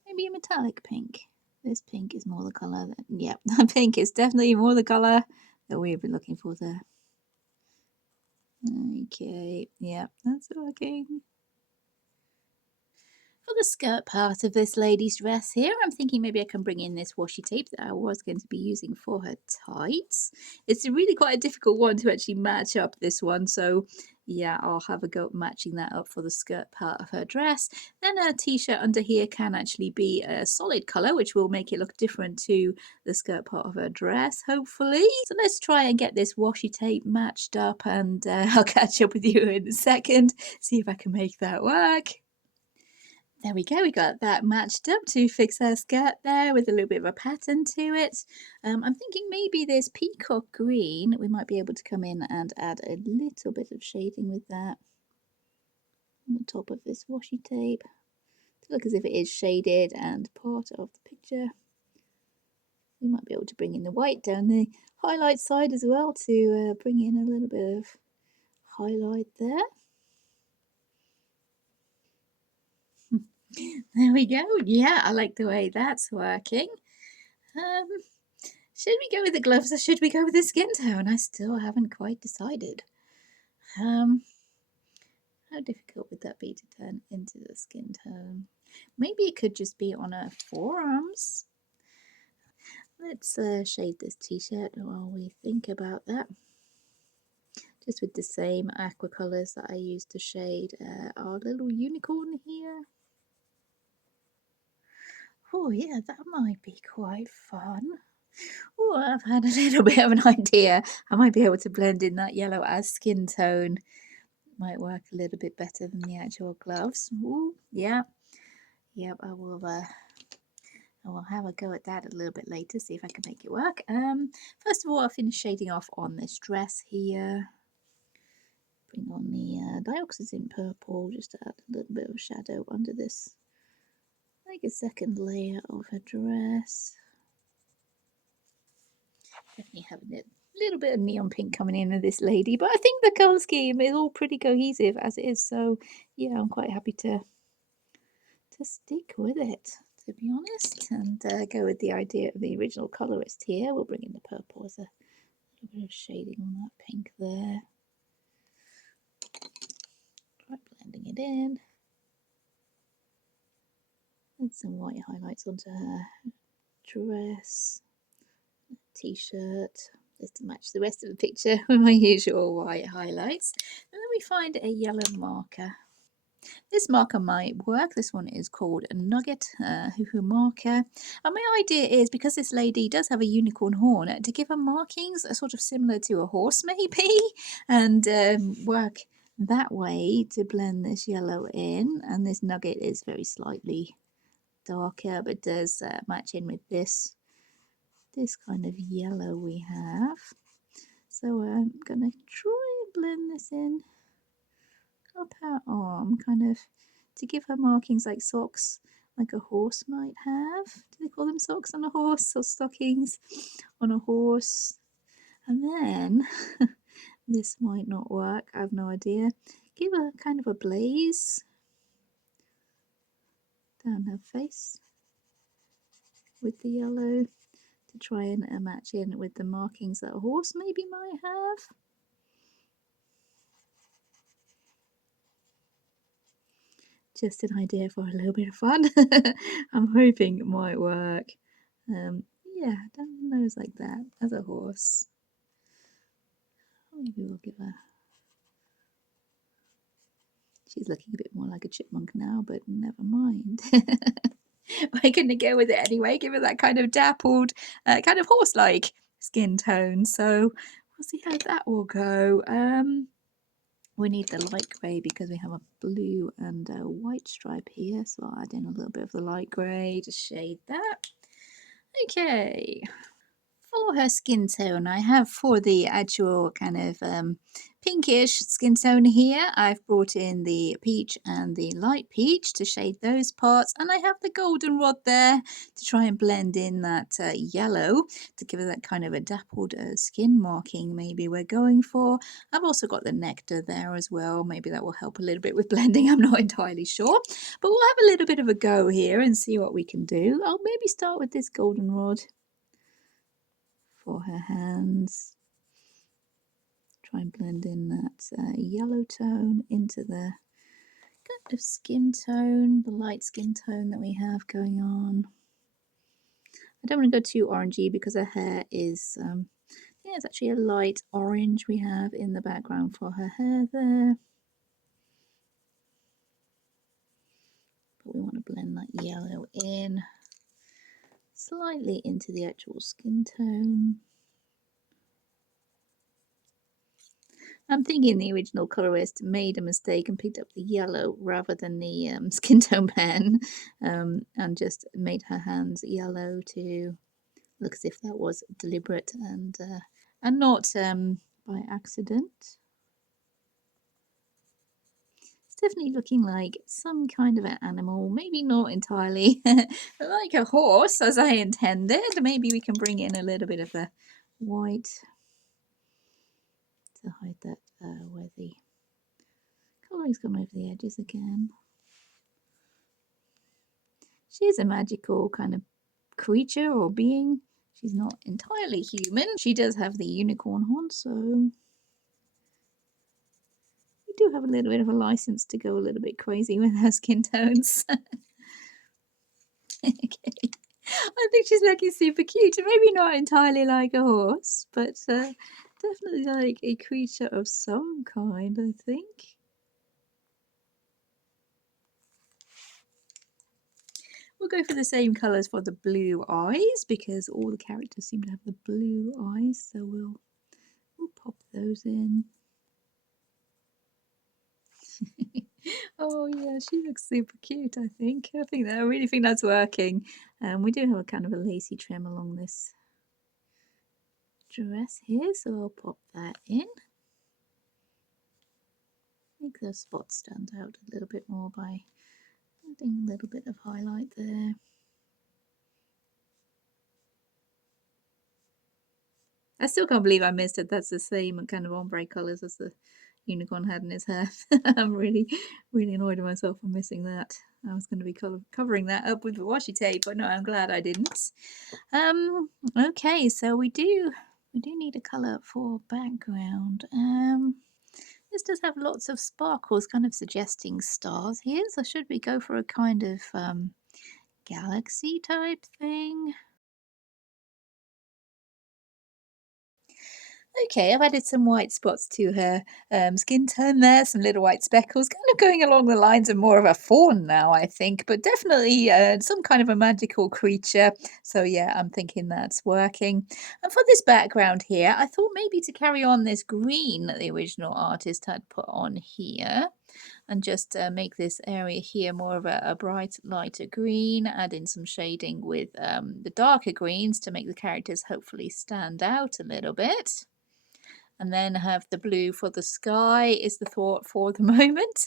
maybe a metallic pink. This pink is more the colour that, yeah, pink is definitely more the colour that we've been looking for there. Okay, yeah, that's working. For the skirt part of this lady's dress here, I'm thinking maybe I can bring in this washi tape that I was going to be using for her tights. It's really quite a difficult one to actually match up this one, so yeah, I'll have a go at matching that up for the skirt part of her dress. Then her t-shirt under here can actually be a solid colour, which will make it look different to the skirt part of her dress, hopefully. So let's try and get this washi tape matched up, and I'll catch up with you in a second, see if I can make that work. There we go, we got that matched up to fix her skirt there with a little bit of a pattern to it. I'm thinking maybe this peacock green, we might be able to come in and add a little bit of shading with that on the top of this washi tape to look as if it is shaded and part of the picture. We might be able to bring in the white down the highlight side as well to bring in a little bit of highlight there. There we go. Yeah, I like the way that's working. Should we go with the gloves or should we go with the skin tone? I still haven't quite decided. How difficult would that be to turn into the skin tone? Maybe it could just be on her forearms. Let's shade this t-shirt while we think about that. Just with the same aqua colours that I used to shade our little unicorn here. Oh yeah, that might be quite fun. Oh, I've had a little bit of an idea. I might be able to blend in that yellow as skin tone. Might work a little bit better than the actual gloves. Ooh, yeah. Yep, I will have a go at that a little bit later, see if I can make it work. First of all, I'll finish shading off on this dress here. bring on the dioxazine purple just to add a little bit of shadow under this, like a second layer of her dress. Definitely having a little bit of neon pink coming in with this lady, but I think the colour scheme is all pretty cohesive as it is, so yeah, I'm quite happy to stick with it, to be honest, and go with the idea of the original colourist here. We'll bring in the purple as a little bit of shading on that pink there. Try blending it in. Add some white highlights onto her dress, t-shirt, just to match the rest of the picture with my usual white highlights. And then we find a yellow marker. This marker might work. This one is called a Nugget Hoo-Hoo marker. And my idea is, because this lady does have a unicorn horn, to give her markings sort of similar to a horse maybe, and work that way to blend this yellow in. And this nugget is very slightly darker, but does match in with this kind of yellow we have. So I'm gonna try and blend this in up her arm, kind of to give her markings like socks, like a horse might have. Do they call them socks on a horse, or stockings on a horse? And then this might not work, I have no idea. Give her kind of a blaze down her face with the yellow to try and match in with the markings that a horse maybe might have. Just an idea for a little bit of fun. I'm hoping it might work. Yeah, down the nose like that, as a horse. Maybe we'll give her... She's looking a bit more like a chipmunk now, but never mind. We're going to go with it anyway, give her that kind of dappled, kind of horse-like skin tone. So we'll see how that will go. We need the light grey because we have a blue and a white stripe here, so I'll add in a little bit of the light grey to shade that. Okay, for her skin tone, I have, for the actual kind of pinkish skin tone here, I've brought in the peach and the light peach to shade those parts, and I have the goldenrod there to try and blend in that yellow to give her that kind of a dappled skin marking maybe we're going for. I've also got the nectar there as well, maybe that will help a little bit with blending, I'm not entirely sure, but we'll have a little bit of a go here and see what we can do. I'll maybe start with this goldenrod for her hands. Try and blend in that yellow tone into the kind of skin tone, the light skin tone that we have going on. I don't want to go too orangey because her hair is, yeah, it's actually a light orange we have in the background for her hair there. But we want to blend that yellow in slightly into the actual skin tone. I'm thinking the original colorist made a mistake and picked up the yellow rather than the skin tone pen, and just made her hands yellow to look as if that was deliberate and not by accident. It's definitely looking like some kind of an animal, maybe not entirely like a horse as I intended. Maybe we can bring in a little bit of the white to hide that where the coloring's gone over the edges again. She's a magical kind of creature or being. She's not entirely human. She does have the unicorn horn, so we do have a little bit of a license to go a little bit crazy with her skin tones. Okay. I think she's looking super cute. Maybe not entirely like a horse, but definitely like a creature of some kind, I think. We'll go for the same colours for the blue eyes because all the characters seem to have the blue eyes, so we'll pop those in. Oh yeah, she looks super cute, I think. I really think that's working. We do have a kind of a lacy trim along this dress here, so I'll pop that in. make those spots stand out a little bit more by adding a little bit of highlight there. I still can't believe I missed it. That's the same kind of ombre colours as the unicorn had in his hair. I'm really annoyed with myself for missing that. I was going to be covering that up with the washi tape, but no, I'm glad I didn't. Okay, so we do need a colour for background. This does have lots of sparkles, kind of suggesting stars here. So should we go for a kind of galaxy type thing? Okay, I've added some white spots to her skin tone there, some little white speckles, kind of going along the lines of more of a fawn now, I think, but definitely some kind of a magical creature. So yeah, I'm thinking that's working. And for this background here, I thought maybe to carry on this green that the original artist had put on here, and just make this area here more of a bright lighter green, add in some shading with the darker greens to make the characters hopefully stand out a little bit. And then have the blue for the sky is the thought for the moment,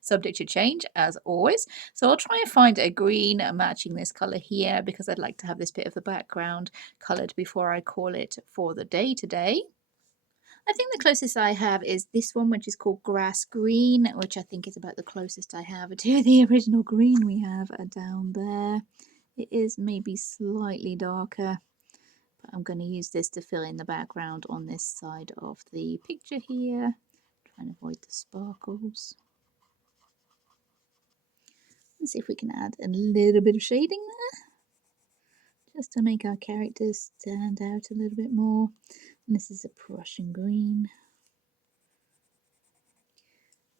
subject to change as always. So I'll try and find a green matching this colour here, because I'd like to have this bit of the background coloured before I call it for the day today. I think the closest I have is this one, which is called Grass Green, which I think is about the closest I have to the original green we have down there. It is maybe slightly darker. I'm going to use this to fill in the background on this side of the picture here. Try and avoid the sparkles. Let's see if we can add a little bit of shading there, just to make our characters stand out a little bit more. And this is a Prussian green.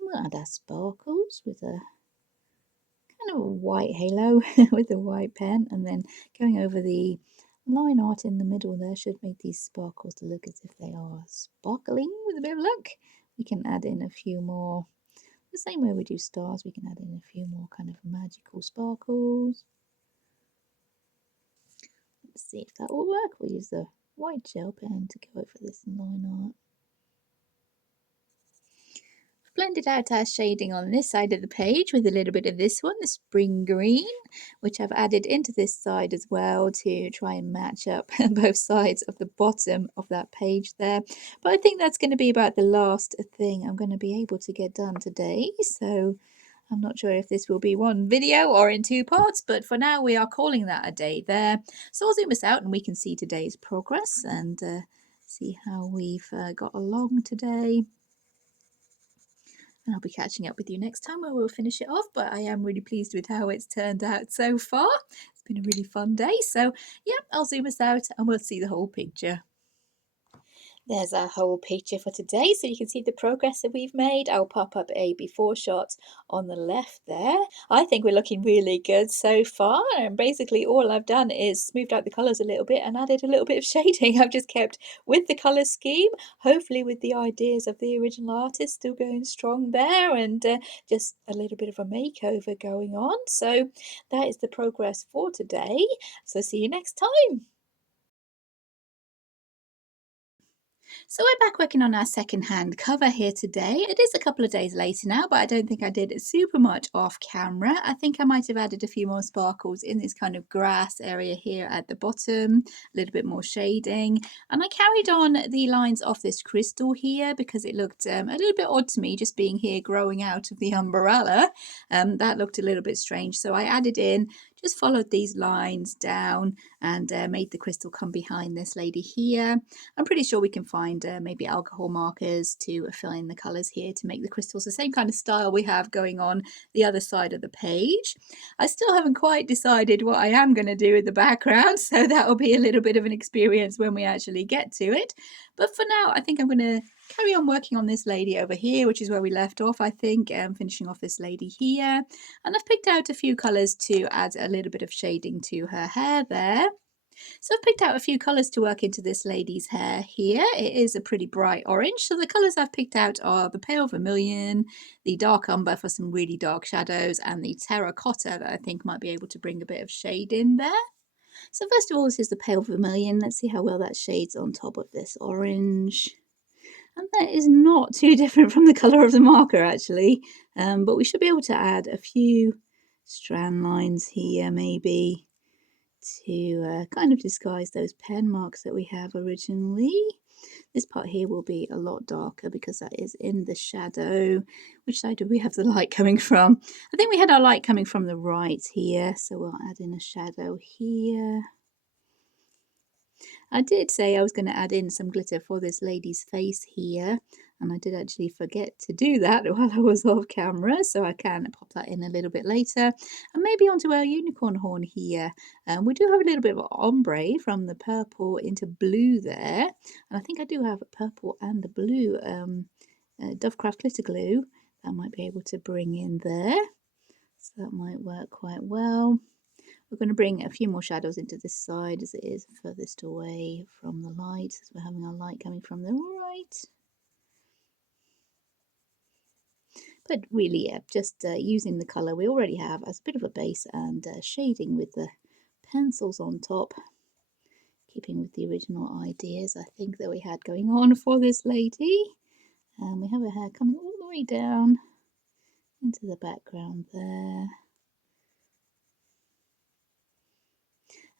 We'll add our sparkles with a kind of a white halo with a white pen, and then going over the line art in the middle there should make these sparkles to look as if they are sparkling with a bit of luck. We can add in a few more, the same way we do stars, we can add in a few more kind of magical sparkles. Let's see if that will work. We'll use the white gel pen to go over this line art. Blended out our shading on this side of the page with a little bit of this one, the spring green, which I've added into this side as well to try and match up both sides of the bottom of that page there. But I think that's going to be about the last thing I'm going to be able to get done today. So I'm not sure if this will be one video or in two parts, but for now we are calling that a day there. So I'll zoom us out and we can see today's progress and see how we've got along today. And I'll be catching up with you next time where we'll finish it off, but I am really pleased with how it's turned out so far. It's been a really fun day. So yeah, I'll zoom us out and we'll see the whole picture. There's our whole picture for today, so you can see the progress that we've made. I'll pop up a before shot on the left there. I think we're looking really good so far, and basically all I've done is smoothed out the colours a little bit and added a little bit of shading. I've just kept with the colour scheme, hopefully with the ideas of the original artist still going strong there, and just a little bit of a makeover going on. So that is the progress for today. So see you next time. So we're back working on our second-hand cover here today. It is a couple of days later now, but I don't think I did super much off camera. I think I might have added a few more sparkles in this kind of grass area here at the bottom, a little bit more shading. And I carried on the lines off this crystal here because it looked a little bit odd to me just being here growing out of the umbrella. That looked a little bit strange. So I added in, just followed these lines down and made the crystal come behind this lady here. I'm pretty sure we can find maybe alcohol markers to fill in the colours here to make the crystals the same kind of style we have going on the other side of the page. I still haven't quite decided what I am going to do with the background, so that will be a little bit of an experience when we actually get to it. But for now, I think I'm going to carry on working on this lady over here, which is where we left off, I think, finishing off this lady here. And I've picked out a few colours to add a little bit of shading to her hair there. So I've picked out a few colours to work into this lady's hair here. It is a pretty bright orange, so the colours I've picked out are the pale vermilion, the dark umber for some really dark shadows, and the terracotta that I think might be able to bring a bit of shade in there. So first of all, this is the pale vermilion. Let's see how well that shades on top of this orange. And that is not too different from the colour of the marker actually, but we should be able to add a few strand lines here maybe to kind of disguise those pen marks that we have originally. This part here will be a lot darker because that is in the shadow. Which side do we have the light coming from? I think we had our light coming from the right here, so we'll add in a shadow here. I did say I was going to add in some glitter for this lady's face here, and I did actually forget to do that while I was off camera, so I can pop that in a little bit later. And maybe onto our unicorn horn here. We do have a little bit of ombre from the purple into blue there, and I think I do have a purple and a blue Dovecraft glitter glue that I might be able to bring in there, so that might work quite well. We're going to bring a few more shadows into this side as it is furthest away from the light, as we're having our light coming from the right. But really, yeah, just using the colour we already have as a bit of a base and shading with the pencils on top, keeping with the original ideas I think that we had going on for this lady. And we have her hair coming all the way down into the background there.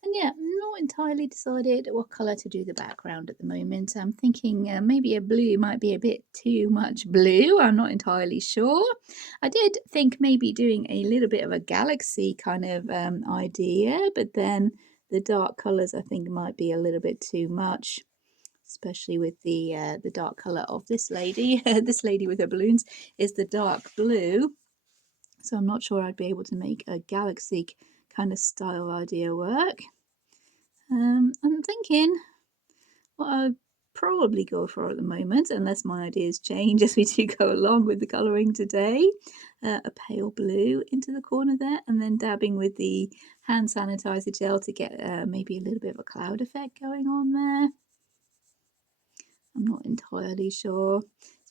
And yeah, not entirely decided what colour to do the background at the moment. I'm thinking maybe a blue might be a bit too much blue. I'm not entirely sure. I did think maybe doing a little bit of a galaxy kind of idea, but then the dark colours I think might be a little bit too much, especially with the dark colour of this lady. This lady with her balloons is the dark blue. So I'm not sure I'd be able to make a galaxy kind of style idea work. I'm thinking what I'd probably go for at the moment, unless my ideas change as we do go along with the colouring today, a pale blue into the corner there, and then dabbing with the hand sanitizer gel to get maybe a little bit of a cloud effect going on there. I'm not entirely sure.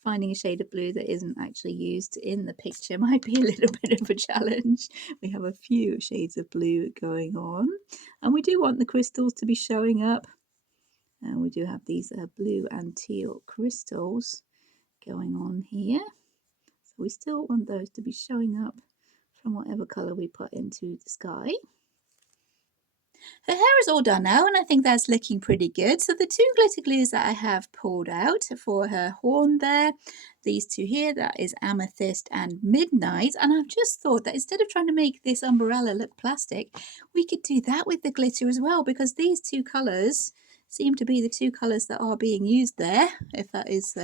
Finding a shade of blue that isn't actually used in the picture might be a little bit of a challenge. We have a few shades of blue going on, and we do want the crystals to be showing up. And we do have these blue and teal crystals going on here, so we still want those to be showing up from whatever colour we put into the sky. Her hair is all done now, and I think that's looking pretty good. So the two glitter glues that I have pulled out for her horn there, these two here, that is Amethyst and Midnight. And I've just thought that instead of trying to make this umbrella look plastic, we could do that with the glitter as well, because these two colours seem to be the two colours that are being used there, if that is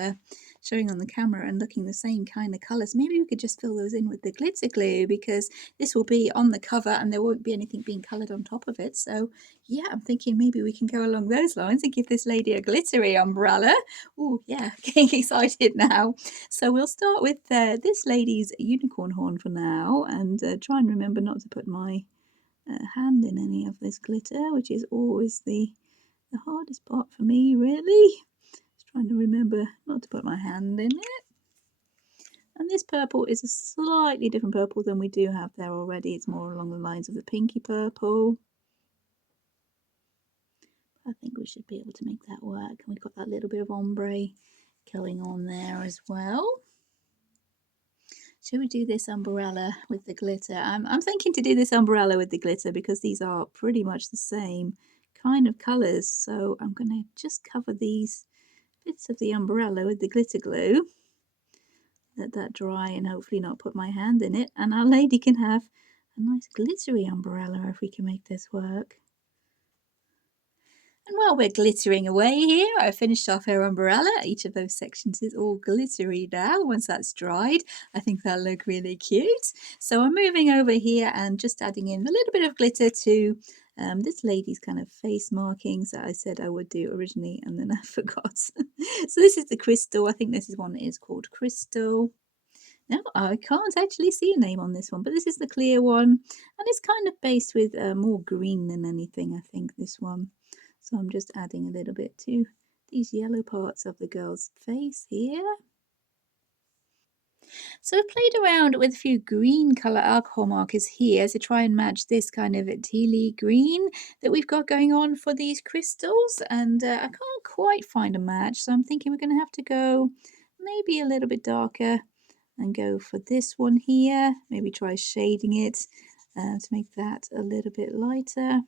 showing on the camera and looking the same kind of colours. Maybe we could just fill those in with the glitter glue, because this will be on the cover and there won't be anything being coloured on top of it. So yeah, I'm thinking maybe we can go along those lines and give this lady a glittery umbrella. Oh yeah, getting excited now. So we'll start with this lady's unicorn horn for now, and try and remember not to put my hand in any of this glitter, which is always the hardest part for me, really. Just trying to remember not to put my hand in it. And this purple is a slightly different purple than we do have there already. It's more along the lines of the pinky purple. I think we should be able to make that work. And we've got that little bit of ombre going on there as well. Should we do this umbrella with the glitter? I'm thinking to do this umbrella with the glitter because these are pretty much the same kind of colours. So I'm going to just cover these bits of the umbrella with the glitter glue. Let that dry and hopefully not put my hand in it. And our lady can have a nice glittery umbrella if we can make this work. And while we're glittering away here, I finished off her umbrella. Each of those sections is all glittery now. Once that's dried, I think that'll look really cute. So I'm moving over here and just adding in a little bit of glitter to this lady's kind of face markings that I said I would do originally, and then I forgot. So this is the crystal. I think this is one that is called Crystal. No, I can't actually see a name on this one, but this is the clear one, and it's kind of based with more green than anything, I think, this one. So I'm just adding a little bit to these yellow parts of the girl's face here. So I've played around with a few green colour alcohol markers here to try and match this kind of tealy green that we've got going on for these crystals, and I can't quite find a match, so I'm thinking we're going to have to go maybe a little bit darker and go for this one here. Maybe try shading it to make that a little bit lighter.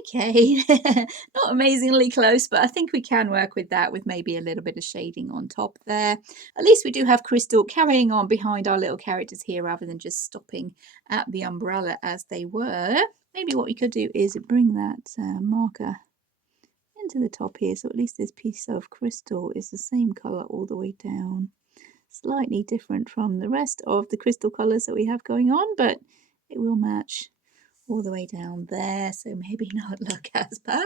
Okay, not amazingly close, but I think we can work with that with maybe a little bit of shading on top there. At least we do have crystal carrying on behind our little characters here rather than just stopping at the umbrella as they were. Maybe what we could do is bring that marker into the top here, so at least this piece of crystal is the same colour all the way down. Slightly different from the rest of the crystal colours that we have going on, but it will match all the way down there, so maybe not look as bad.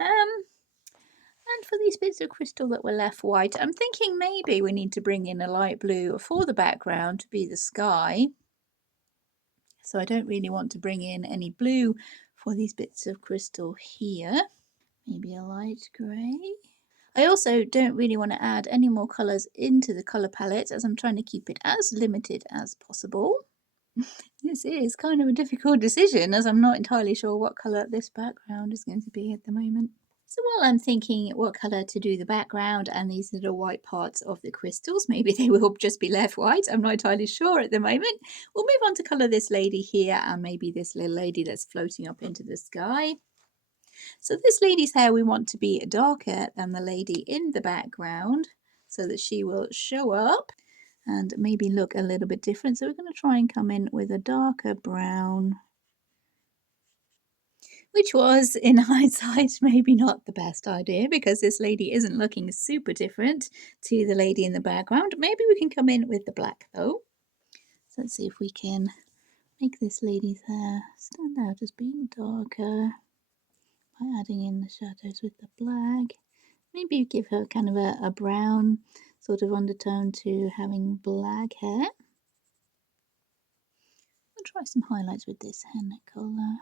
And for these bits of crystal that were left white, I'm thinking maybe we need to bring in a light blue for the background to be the sky. So I don't really want to bring in any blue for these bits of crystal here. Maybe a light grey. I also don't really want to add any more colours into the colour palette as I'm trying to keep it as limited as possible. This is kind of a difficult decision as I'm not entirely sure what colour this background is going to be at the moment. So while I'm thinking what colour to do the background and these little white parts of the crystals, maybe they will just be left white, I'm not entirely sure at the moment. We'll move on to colour this lady here and maybe this little lady that's floating up into the sky. So this lady's hair we want to be darker than the lady in the background so that she will show up and maybe look a little bit different. So we're going to try and come in with a darker brown, which was, in hindsight, maybe not the best idea because this lady isn't looking super different to the lady in the background. Maybe we can come in with the black though. So let's see if we can make this lady's hair stand out as being darker by adding in the shadows with the black. Maybe give her kind of a brown sort of undertone to having black hair. I'll try some highlights with this henna colour.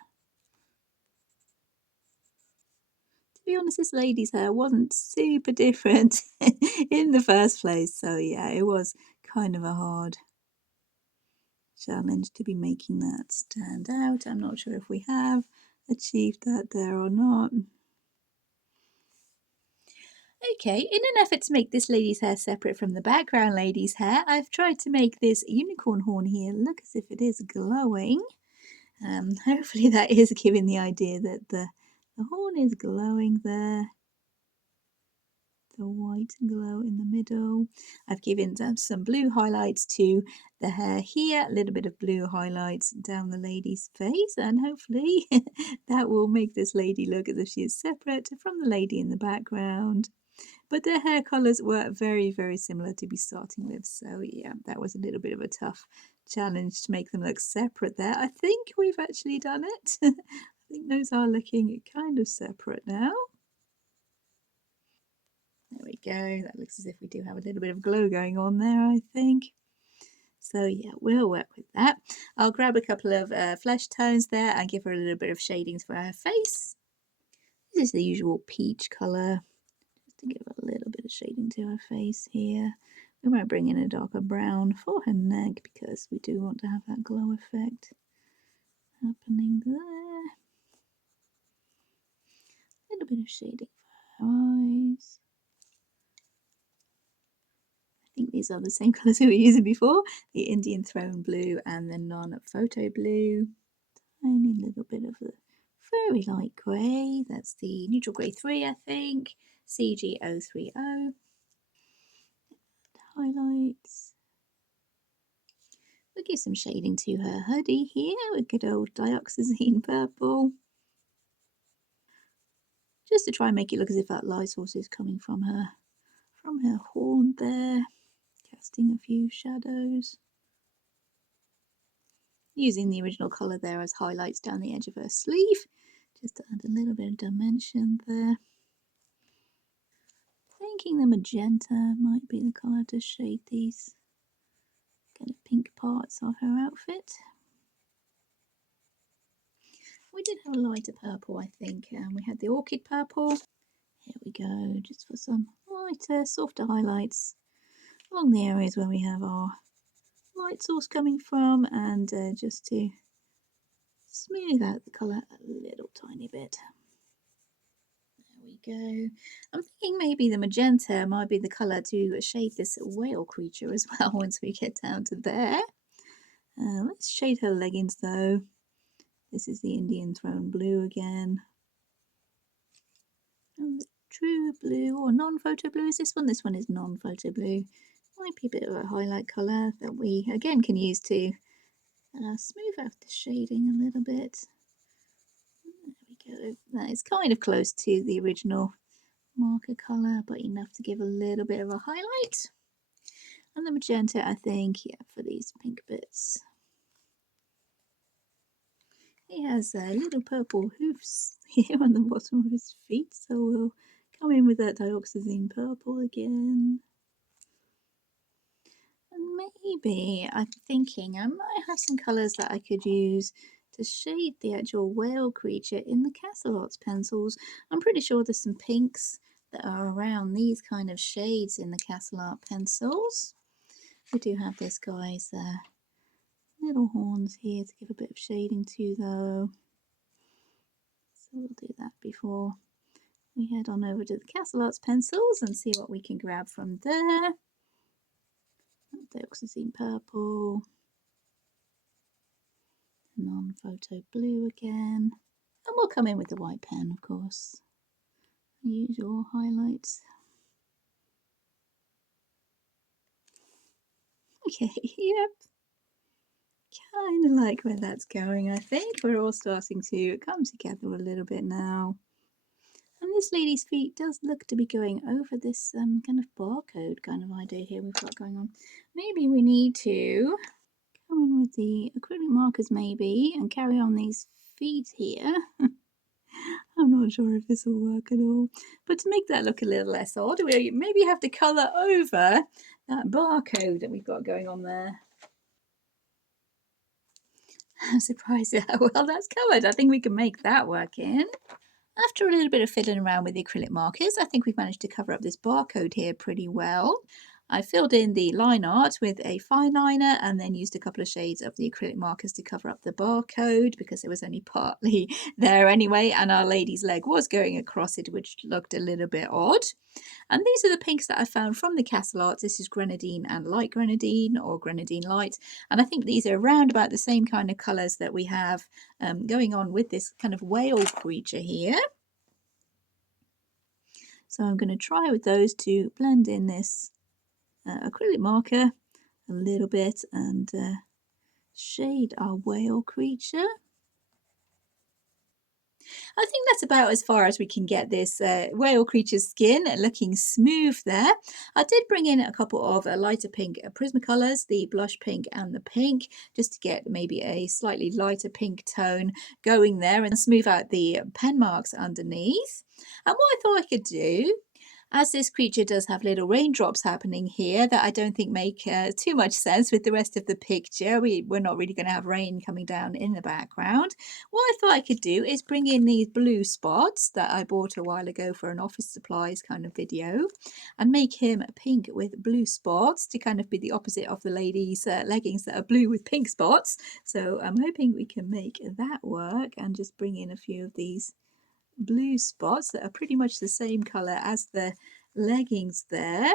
To be honest, this lady's hair wasn't super different in the first place, so yeah, it was kind of a hard challenge to be making that stand out. I'm not sure if we have achieved that there or not. Okay, in an effort to make this lady's hair separate from the background lady's hair, I've tried to make this unicorn horn here look as if it is glowing. Hopefully that is giving the idea that the horn is glowing there. The white glow in the middle. I've given some blue highlights to the hair here, a little bit of blue highlights down the lady's face, and hopefully that will make this lady look as if she is separate from the lady in the background. But their hair colours were very, very similar to be starting with, so yeah, that was a little bit of a tough challenge to make them look separate there. I think we've actually done it. I think those are looking kind of separate now. There we go. That looks as if we do have a little bit of glow going on there, I think. So yeah, we'll work with that. I'll grab a couple of flesh tones there and give her a little bit of shadings for her face. This is the usual peach colour, just to give a little bit of shading to her face here. We might bring in a darker brown for her neck because we do want to have that glow effect happening there. A little bit of shading for her eyes. I think these are the same colours we were using before, the Indian Throne Blue and the Non-Photo Blue. Tiny little bit of a very light grey, that's the Neutral Grey 3 I think, CG030. Highlights. We'll give some shading to her hoodie here with good old dioxazine purple. Just to try and make it look as if that light source is coming from her horn there. Casting a few shadows. Using the original colour there as highlights down the edge of her sleeve, just to add a little bit of dimension there. Thinking the magenta might be the colour to shade these kind of pink parts of her outfit. We did have a lighter purple, I think. We had the orchid purple. Here we go, just for some lighter, softer highlights along the areas where we have our light source coming from, and just to smooth out the colour a little tiny bit. There we go. I'm thinking maybe the magenta might be the colour to shade this whale creature as well once we get down to there. Let's shade her leggings though. This is the Indian Throne blue again. And the true blue or non-photo blue is this one? This one is non-photo blue. Might be a bit of a highlight colour that we again can use to smooth out the shading a little bit. There we go. That is kind of close to the original marker colour, but enough to give a little bit of a highlight. And the magenta, I think, yeah, for these pink bits. He has little purple hoofs here on the bottom of his feet, so we'll come in with that dioxazine purple again. And maybe I'm thinking I might have some colours that I could use to shade the actual whale creature in the Castle Arts pencils. I'm pretty sure there's some pinks that are around these kind of shades in the Castle Art pencils. We do have this guy's little horns here to give a bit of shading to though. So we'll do that before we head on over to the Castle Arts pencils and see what we can grab from there. Dioxazine purple, non-photo blue again, and we'll come in with the white pen, of course. Usual highlights. Okay, yep. Kind of like where that's going, I think. We're all starting to come together a little bit now. And this lady's feet does look to be going over this kind of barcode kind of idea here we've got going on. Maybe we need to come in with the acrylic markers maybe and carry on these feet here. I'm not sure if this will work at all. But to make that look a little less odd, we maybe have to colour over that barcode that we've got going on there. I'm surprised at how well that's covered. I think we can make that work in. After a little bit of fiddling around with the acrylic markers, I think we've managed to cover up this barcode here pretty well. I filled in the line art with a fine liner and then used a couple of shades of the acrylic markers to cover up the barcode because it was only partly there anyway, and our lady's leg was going across it, which looked a little bit odd. And these are the pinks that I found from the Castle Arts. This is Grenadine and Light Grenadine, or Grenadine Light. And I think these are around about the same kind of colours that we have going on with this kind of whale creature here. So I'm going to try with those to blend in this acrylic marker a little bit and shade our whale creature. I think that's about as far as we can get this whale creature's skin looking smooth there. I did bring in a couple of lighter pink Prismacolors, the blush pink and the pink, just to get maybe a slightly lighter pink tone going there and smooth out the pen marks underneath. And what I thought I could do, as this creature does have little raindrops happening here that I don't think make too much sense with the rest of the picture. We're not really going to have rain coming down in the background. What I thought I could do is bring in these blue spots that I bought a while ago for an office supplies kind of video and make him pink with blue spots to kind of be the opposite of the lady's leggings that are blue with pink spots. So I'm hoping we can make that work and just bring in a few of these blue spots that are pretty much the same colour as the leggings there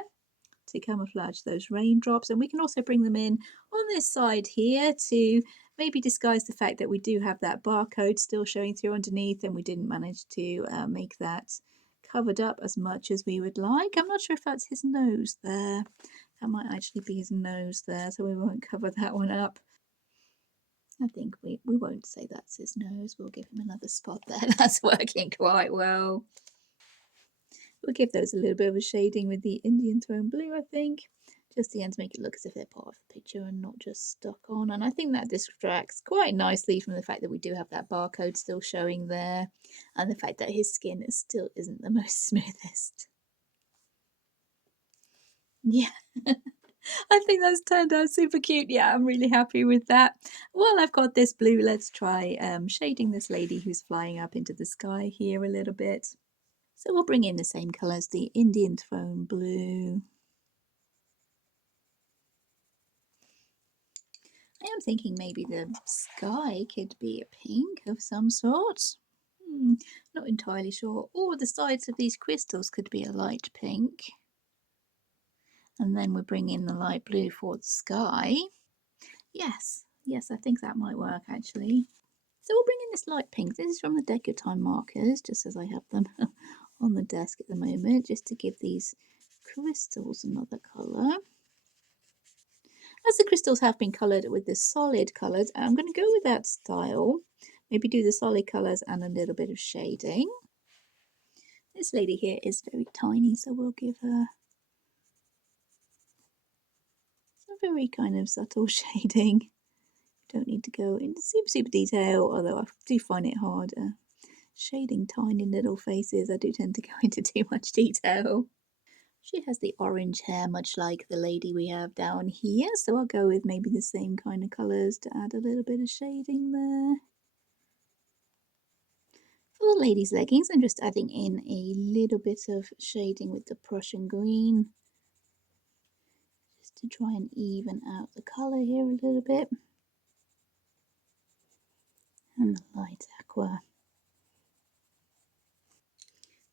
to camouflage those raindrops. And we can also bring them in on this side here to maybe disguise the fact that we do have that barcode still showing through underneath and we didn't manage to make that covered up as much as we would like. I'm not sure if that's his nose there. That might actually be his nose there, so we won't cover that one up. I think we won't say that's his nose. We'll give him another spot there. That's working quite well. We'll give those a little bit of a shading with the Indian Throne blue, I think. Just again to make it look as if they're part of the picture and not just stuck on. And I think that distracts quite nicely from the fact that we do have that barcode still showing there. And the fact that his skin still isn't the most smoothest. Yeah. I think that's turned out super cute. Yeah, I'm really happy with that. Well, I've got this blue. Let's try shading this lady who's flying up into the sky here a little bit. So we'll bring in the same colours, the Indian Throne blue. I am thinking maybe the sky could be a pink of some sort. Not entirely sure. Or the sides of these crystals could be a light pink. And then we bring in the light blue for the sky. Yes, I think that might work actually. So we'll bring in this light pink. This is from the Deco Time markers, just as I have them on the desk at the moment, just to give these crystals another colour. As the crystals have been coloured with the solid colours, I'm going to go with that style. Maybe do the solid colours and a little bit of shading. This lady here is very tiny, so we'll give her some very kind of subtle shading. Don't need to go into super detail, although I do find it hard shading tiny little faces. I do tend to go into too much detail. She has the orange hair, much like the lady we have down here, so I'll go with maybe the same kind of colours to add a little bit of shading there. For the lady's leggings, I'm just adding in a little bit of shading with the Prussian green, just to try and even out the colour here a little bit. And the light aqua.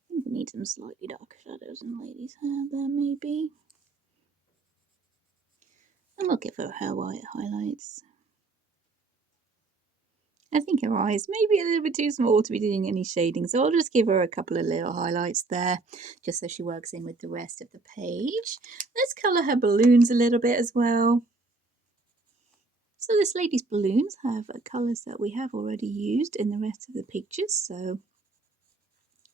I think we need some slightly darker shadows in the lady's hair there, maybe. And we'll give her white highlights. I think her eyes may be a little bit too small to be doing any shading, so I'll just give her a couple of little highlights there, just so she works in with the rest of the page. Let's colour her balloons a little bit as well. So this lady's balloons have colours that we have already used in the rest of the pictures, so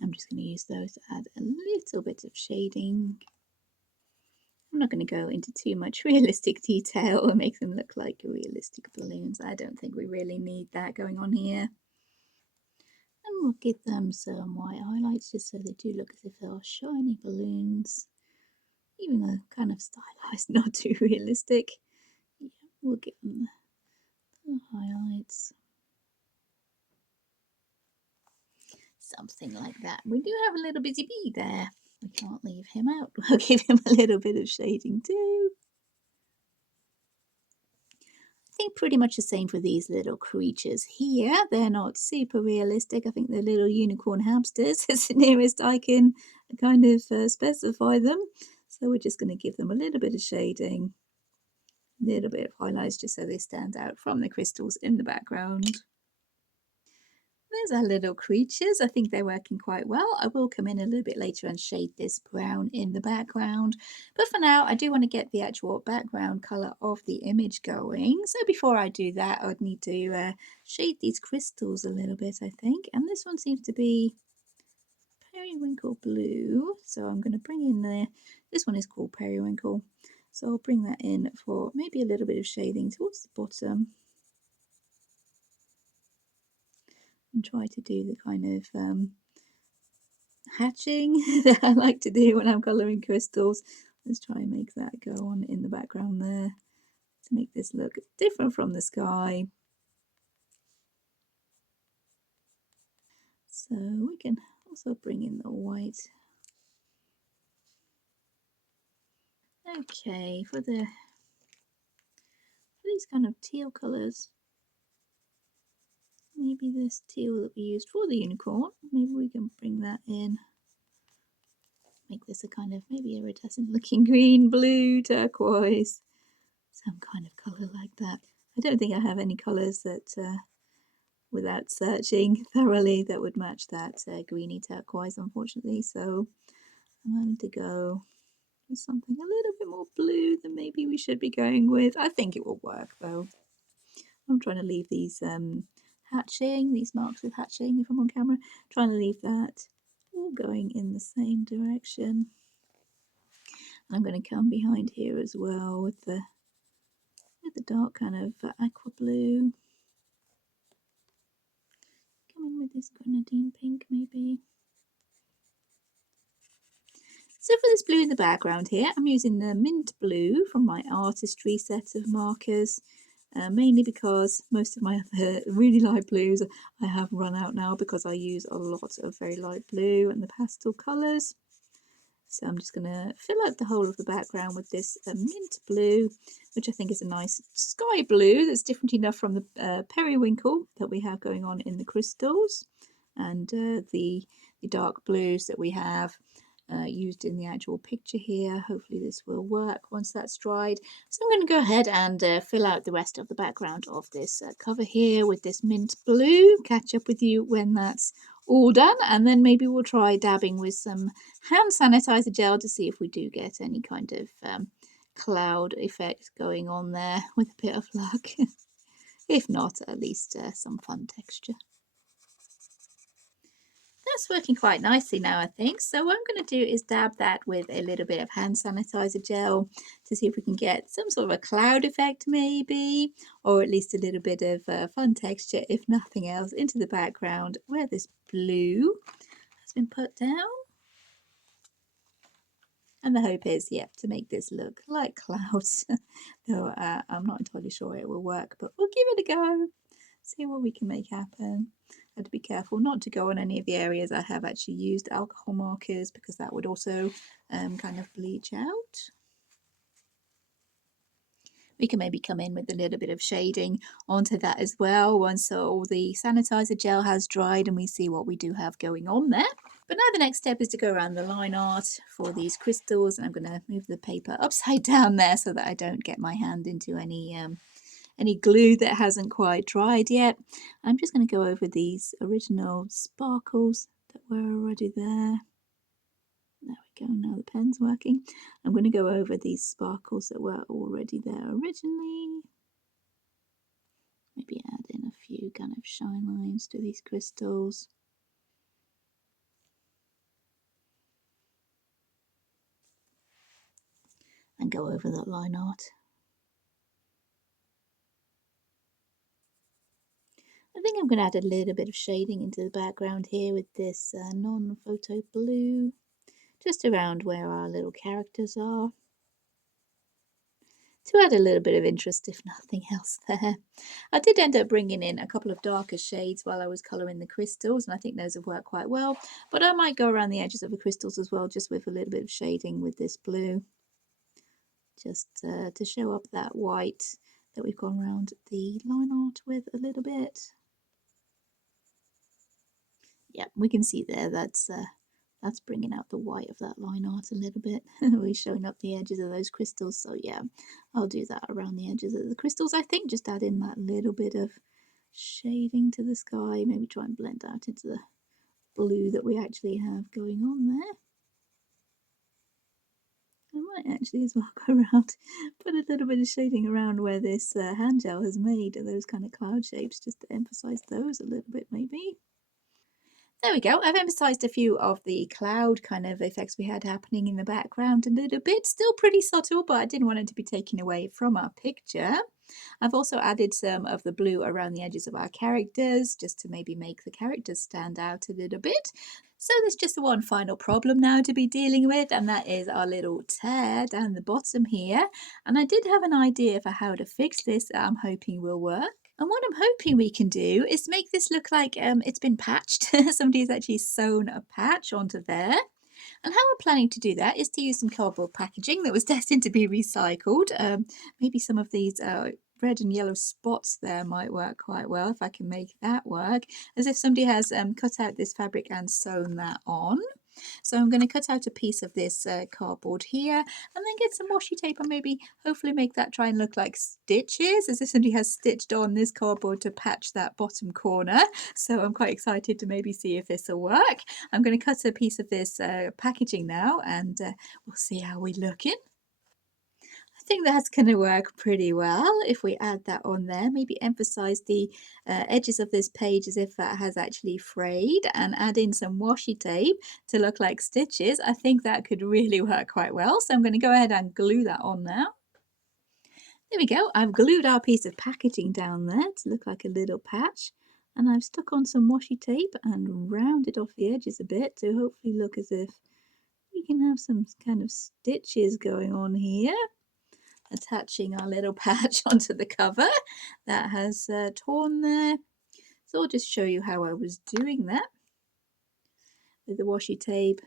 I'm just going to use those to add a little bit of shading. I'm not going to go into too much realistic detail or make them look like realistic balloons. I don't think we really need that going on here. And we'll give them some white highlights just so they do look as if they are shiny balloons, even though kind of stylized, not too realistic. Yeah, we'll give them the highlights. Something like that. We do have a little busy bee there. We can't leave him out. We'll give him a little bit of shading too. I think pretty much the same for these little creatures here. They're not super realistic. I think they're little unicorn hamsters. It's the nearest I can kind of specify them. So we're just going to give them a little bit of shading, a little bit of highlights just so they stand out from the crystals in the background. There's our little creatures. I think they're working quite well. I will come in a little bit later and shade this brown in the background. But for now, I do want to get the actual background colour of the image going. So before I do that, I would need to shade these crystals a little bit, I think. And this one seems to be periwinkle blue. So I'm going to bring in there. This one is called periwinkle. So I'll bring that in for maybe a little bit of shading towards the bottom. And try to do the kind of hatching that I like to do when I'm colouring crystals. Let's try and make that go on in the background there to make this look different from the sky. So we can also bring in the white. Okay, for these kind of teal colours, maybe this teal that we used for the unicorn, maybe we can bring that in. Make this a kind of maybe iridescent looking green, blue, turquoise, some kind of colour like that. I don't think I have any colours that, without searching thoroughly, that would match that greeny turquoise, unfortunately. So I'm going to go with something a little bit more blue than maybe we should be going with. I think it will work though. I'm trying to leave these hatching, these marks with hatching, if I'm on camera, trying to leave that all going in the same direction. I'm going to come behind here as well with the dark kind of aqua blue. Come in with this grenadine pink maybe. So for this blue in the background here, I'm using the mint blue from my artistry set of markers, mainly because most of my other really light blues I have run out now because I use a lot of very light blue and the pastel colours. So I'm just going to fill out the whole of the background with this mint blue, which I think is a nice sky blue that's different enough from the periwinkle that we have going on in the crystals, and the dark blues that we have used in the actual picture here. Hopefully this will work once that's dried. So I'm going to go ahead and fill out the rest of the background of this cover here with this mint blue. Catch up with you when that's all done, and then maybe we'll try dabbing with some hand sanitizer gel to see if we do get any kind of cloud effect going on there with a bit of luck. If not, at least some fun texture. That's working quite nicely now, I think. So what I'm going to do is dab that with a little bit of hand sanitizer gel to see if we can get some sort of a cloud effect maybe, or at least a little bit of fun texture, if nothing else, into the background where this blue has been put down. And the hope is, yeah, to make this look like clouds. Though I'm not entirely sure it will work, but we'll give it a go. See what we can make happen. I have to be careful not to go on any of the areas I have actually used alcohol markers, because that would also kind of bleach out. We can maybe come in with a little bit of shading onto that as well once all the sanitizer gel has dried and we see what we do have going on there. But now the next step is to go around the line art for these crystals, and I'm going to move the paper upside down there so that I don't get my hand into any glue that hasn't quite dried yet. I'm just going to go over these original sparkles that were already there. There we go, now the pen's working. I'm going to go over these sparkles that were already there originally. Maybe add in a few kind of shine lines to these crystals. And go over that line art. I think I'm going to add a little bit of shading into the background here with this non-photo blue, just around where our little characters are, to add a little bit of interest, if nothing else there. I did end up bringing in a couple of darker shades while I was colouring the crystals, and I think those have worked quite well, but I might go around the edges of the crystals as well, just with a little bit of shading with this blue, just to show up that white that we've gone around the line art with a little bit. Yeah, we can see there that's bringing out the white of that line art a little bit. We're showing up the edges of those crystals, so yeah, I'll do that around the edges of the crystals. I think just add in that little bit of shading to the sky, maybe try and blend out into the blue that we actually have going on there. I might actually as well go around, put a little bit of shading around where this hand gel has made those kind of cloud shapes, just to emphasize those a little bit maybe. There we go. I've emphasised a few of the cloud kind of effects we had happening in the background a little bit. Still pretty subtle, but I didn't want it to be taken away from our picture. I've also added some of the blue around the edges of our characters, just to maybe make the characters stand out a little bit. So there's just the one final problem now to be dealing with, and that is our little tear down the bottom here. And I did have an idea for how to fix this that I'm hoping will work. And what I'm hoping we can do is make this look like it's been patched. Somebody has actually sewn a patch onto there. And how we're planning to do that is to use some cardboard packaging that was destined to be recycled. Maybe some of these red and yellow spots there might work quite well if I can make that work. As if somebody has cut out this fabric and sewn that on. So I'm going to cut out a piece of this cardboard here, and then get some washi tape and maybe hopefully make that try and look like stitches, as if somebody has stitched on this cardboard to patch that bottom corner. So I'm quite excited to maybe see if this will work. I'm going to cut a piece of this packaging now, and we'll see how we're looking. I think that's going to work pretty well if we add that on there. Maybe emphasize the edges of this page as if that has actually frayed, and add in some washi tape to look like stitches. I think that could really work quite well. So I'm going to go ahead and glue that on now. There we go. I've glued our piece of packaging down there to look like a little patch. And I've stuck on some washi tape and rounded off the edges a bit to hopefully look as if we can have some kind of stitches going on here. Attaching our little patch onto the cover that has torn there. So I'll just show you how I was doing that with the washi tape,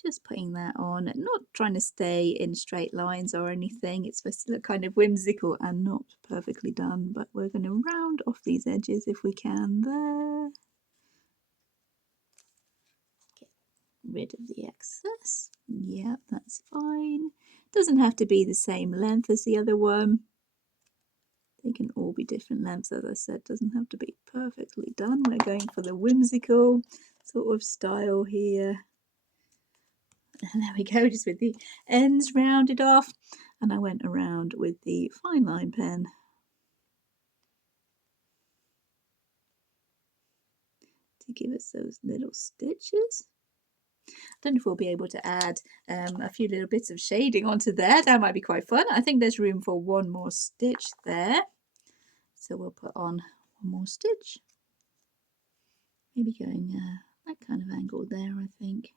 Just putting that on, not trying to stay in straight lines or anything. It's supposed to look kind of whimsical and not perfectly done, but we're going to round off these edges if we can there. Get rid of the excess. Yeah, that's fine. Doesn't have to be the same length as the other one. They can all be different lengths, as I said. Doesn't have to be perfectly done. We're going for the whimsical sort of style here. And there we go, just with the ends rounded off. And I went around with the fine line pen to give us those little stitches. I don't know if we'll be able to add a few little bits of shading onto there. That might be quite fun. I think there's room for one more stitch there. So we'll put on one more stitch. Maybe going that kind of angle there, I think.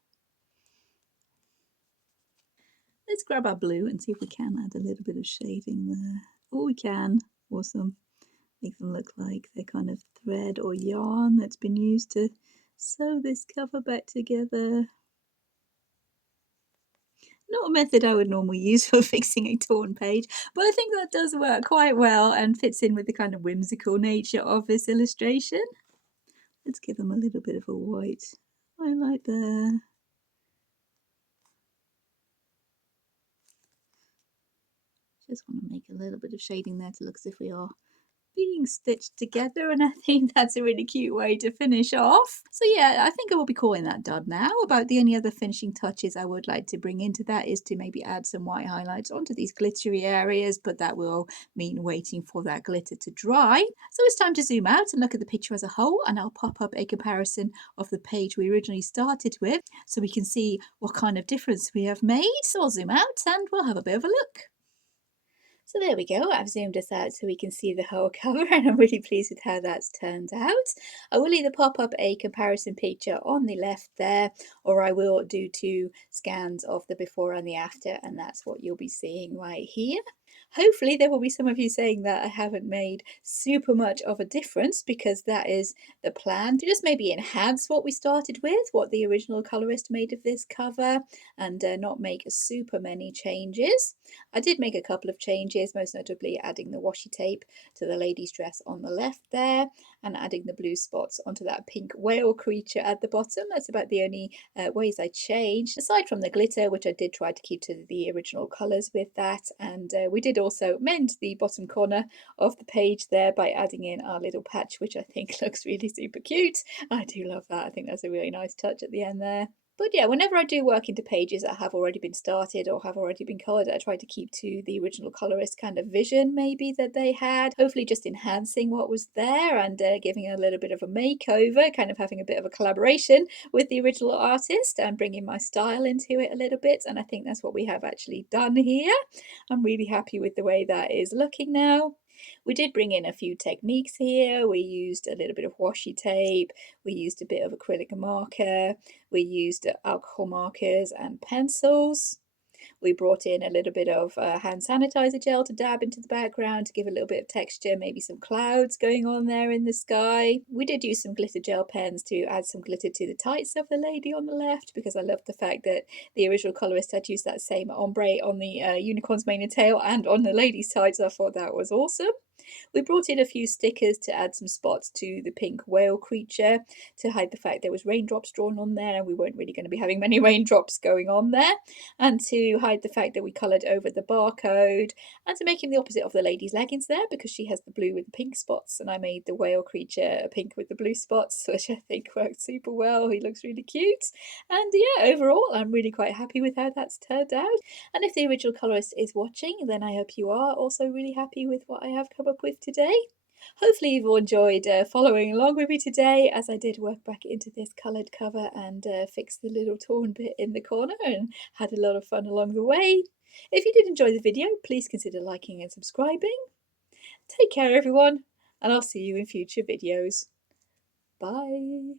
Let's grab our blue and see if we can add a little bit of shading there. Oh, we can. Awesome. Make them look like they're kind of thread or yarn that's been used to sew this cover back together. Not a method I would normally use for fixing a torn page, but I think that does work quite well and fits in with the kind of whimsical nature of this illustration. Let's give them a little bit of a white highlight there. Just want to make a little bit of shading there to look as if we are being stitched together, and I think that's a really cute way to finish off. So yeah, I think I will be calling that done now. About the only other finishing touches I would like to bring into that is to maybe add some white highlights onto these glittery areas, but that will mean waiting for that glitter to dry. So it's time to zoom out and look at the picture as a whole, and I'll pop up a comparison of the page we originally started with so we can see what kind of difference we have made. So I'll zoom out and we'll have a bit of a look. So there we go, I've zoomed us out so we can see the whole cover, and I'm really pleased with how that's turned out. I will either pop up a comparison picture on the left there, or I will do 2 scans of the before and the after, and that's what you'll be seeing right here. Hopefully there will be some of you saying that I haven't made super much of a difference, because that is the plan, to just maybe enhance what we started with, what the original colorist made of this cover, and not make super many changes. I did make a couple of changes, most notably adding the washi tape to the lady's dress on the left there, and adding the blue spots onto that pink whale creature at the bottom. That's about the only ways I changed, aside from the glitter, which I did try to keep to the original colours with that. And we did also mend the bottom corner of the page there by adding in our little patch, which I think looks really super cute. I do love that. I think that's a really nice touch at the end there. But yeah, whenever I do work into pages that have already been started or have already been coloured, I try to keep to the original colourist kind of vision maybe that they had, hopefully just enhancing what was there and giving a little bit of a makeover, kind of having a bit of a collaboration with the original artist and bringing my style into it a little bit. And I think that's what we have actually done here. I'm really happy with the way that is looking now. We did bring in a few techniques here. We used a little bit of washi tape, we used a bit of acrylic marker, we used alcohol markers and pencils. We brought in a little bit of hand sanitizer gel to dab into the background to give a little bit of texture, maybe some clouds going on there in the sky. We did use some glitter gel pens to add some glitter to the tights of the lady on the left, because I loved the fact that the original colorist had used that same ombre on the unicorn's mane and tail and on the lady's tights. I thought that was awesome. We brought in a few stickers to add some spots to the pink whale creature to hide the fact there was raindrops drawn on there, and we weren't really going to be having many raindrops going on there, and to hide the fact that we coloured over the barcode, and to make him the opposite of the lady's leggings there, because she has the blue with the pink spots and I made the whale creature pink with the blue spots, which I think worked super well. He looks really cute, and yeah, overall I'm really quite happy with how that's turned out. And if the original colourist is watching, then I hope you are also really happy with what I have come up with today. Hopefully you've all enjoyed following along with me today as I did work back into this coloured cover and fix the little torn bit in the corner, and had a lot of fun along the way. If you did enjoy the video, please consider liking and subscribing. Take care everyone, and I'll see you in future videos. Bye!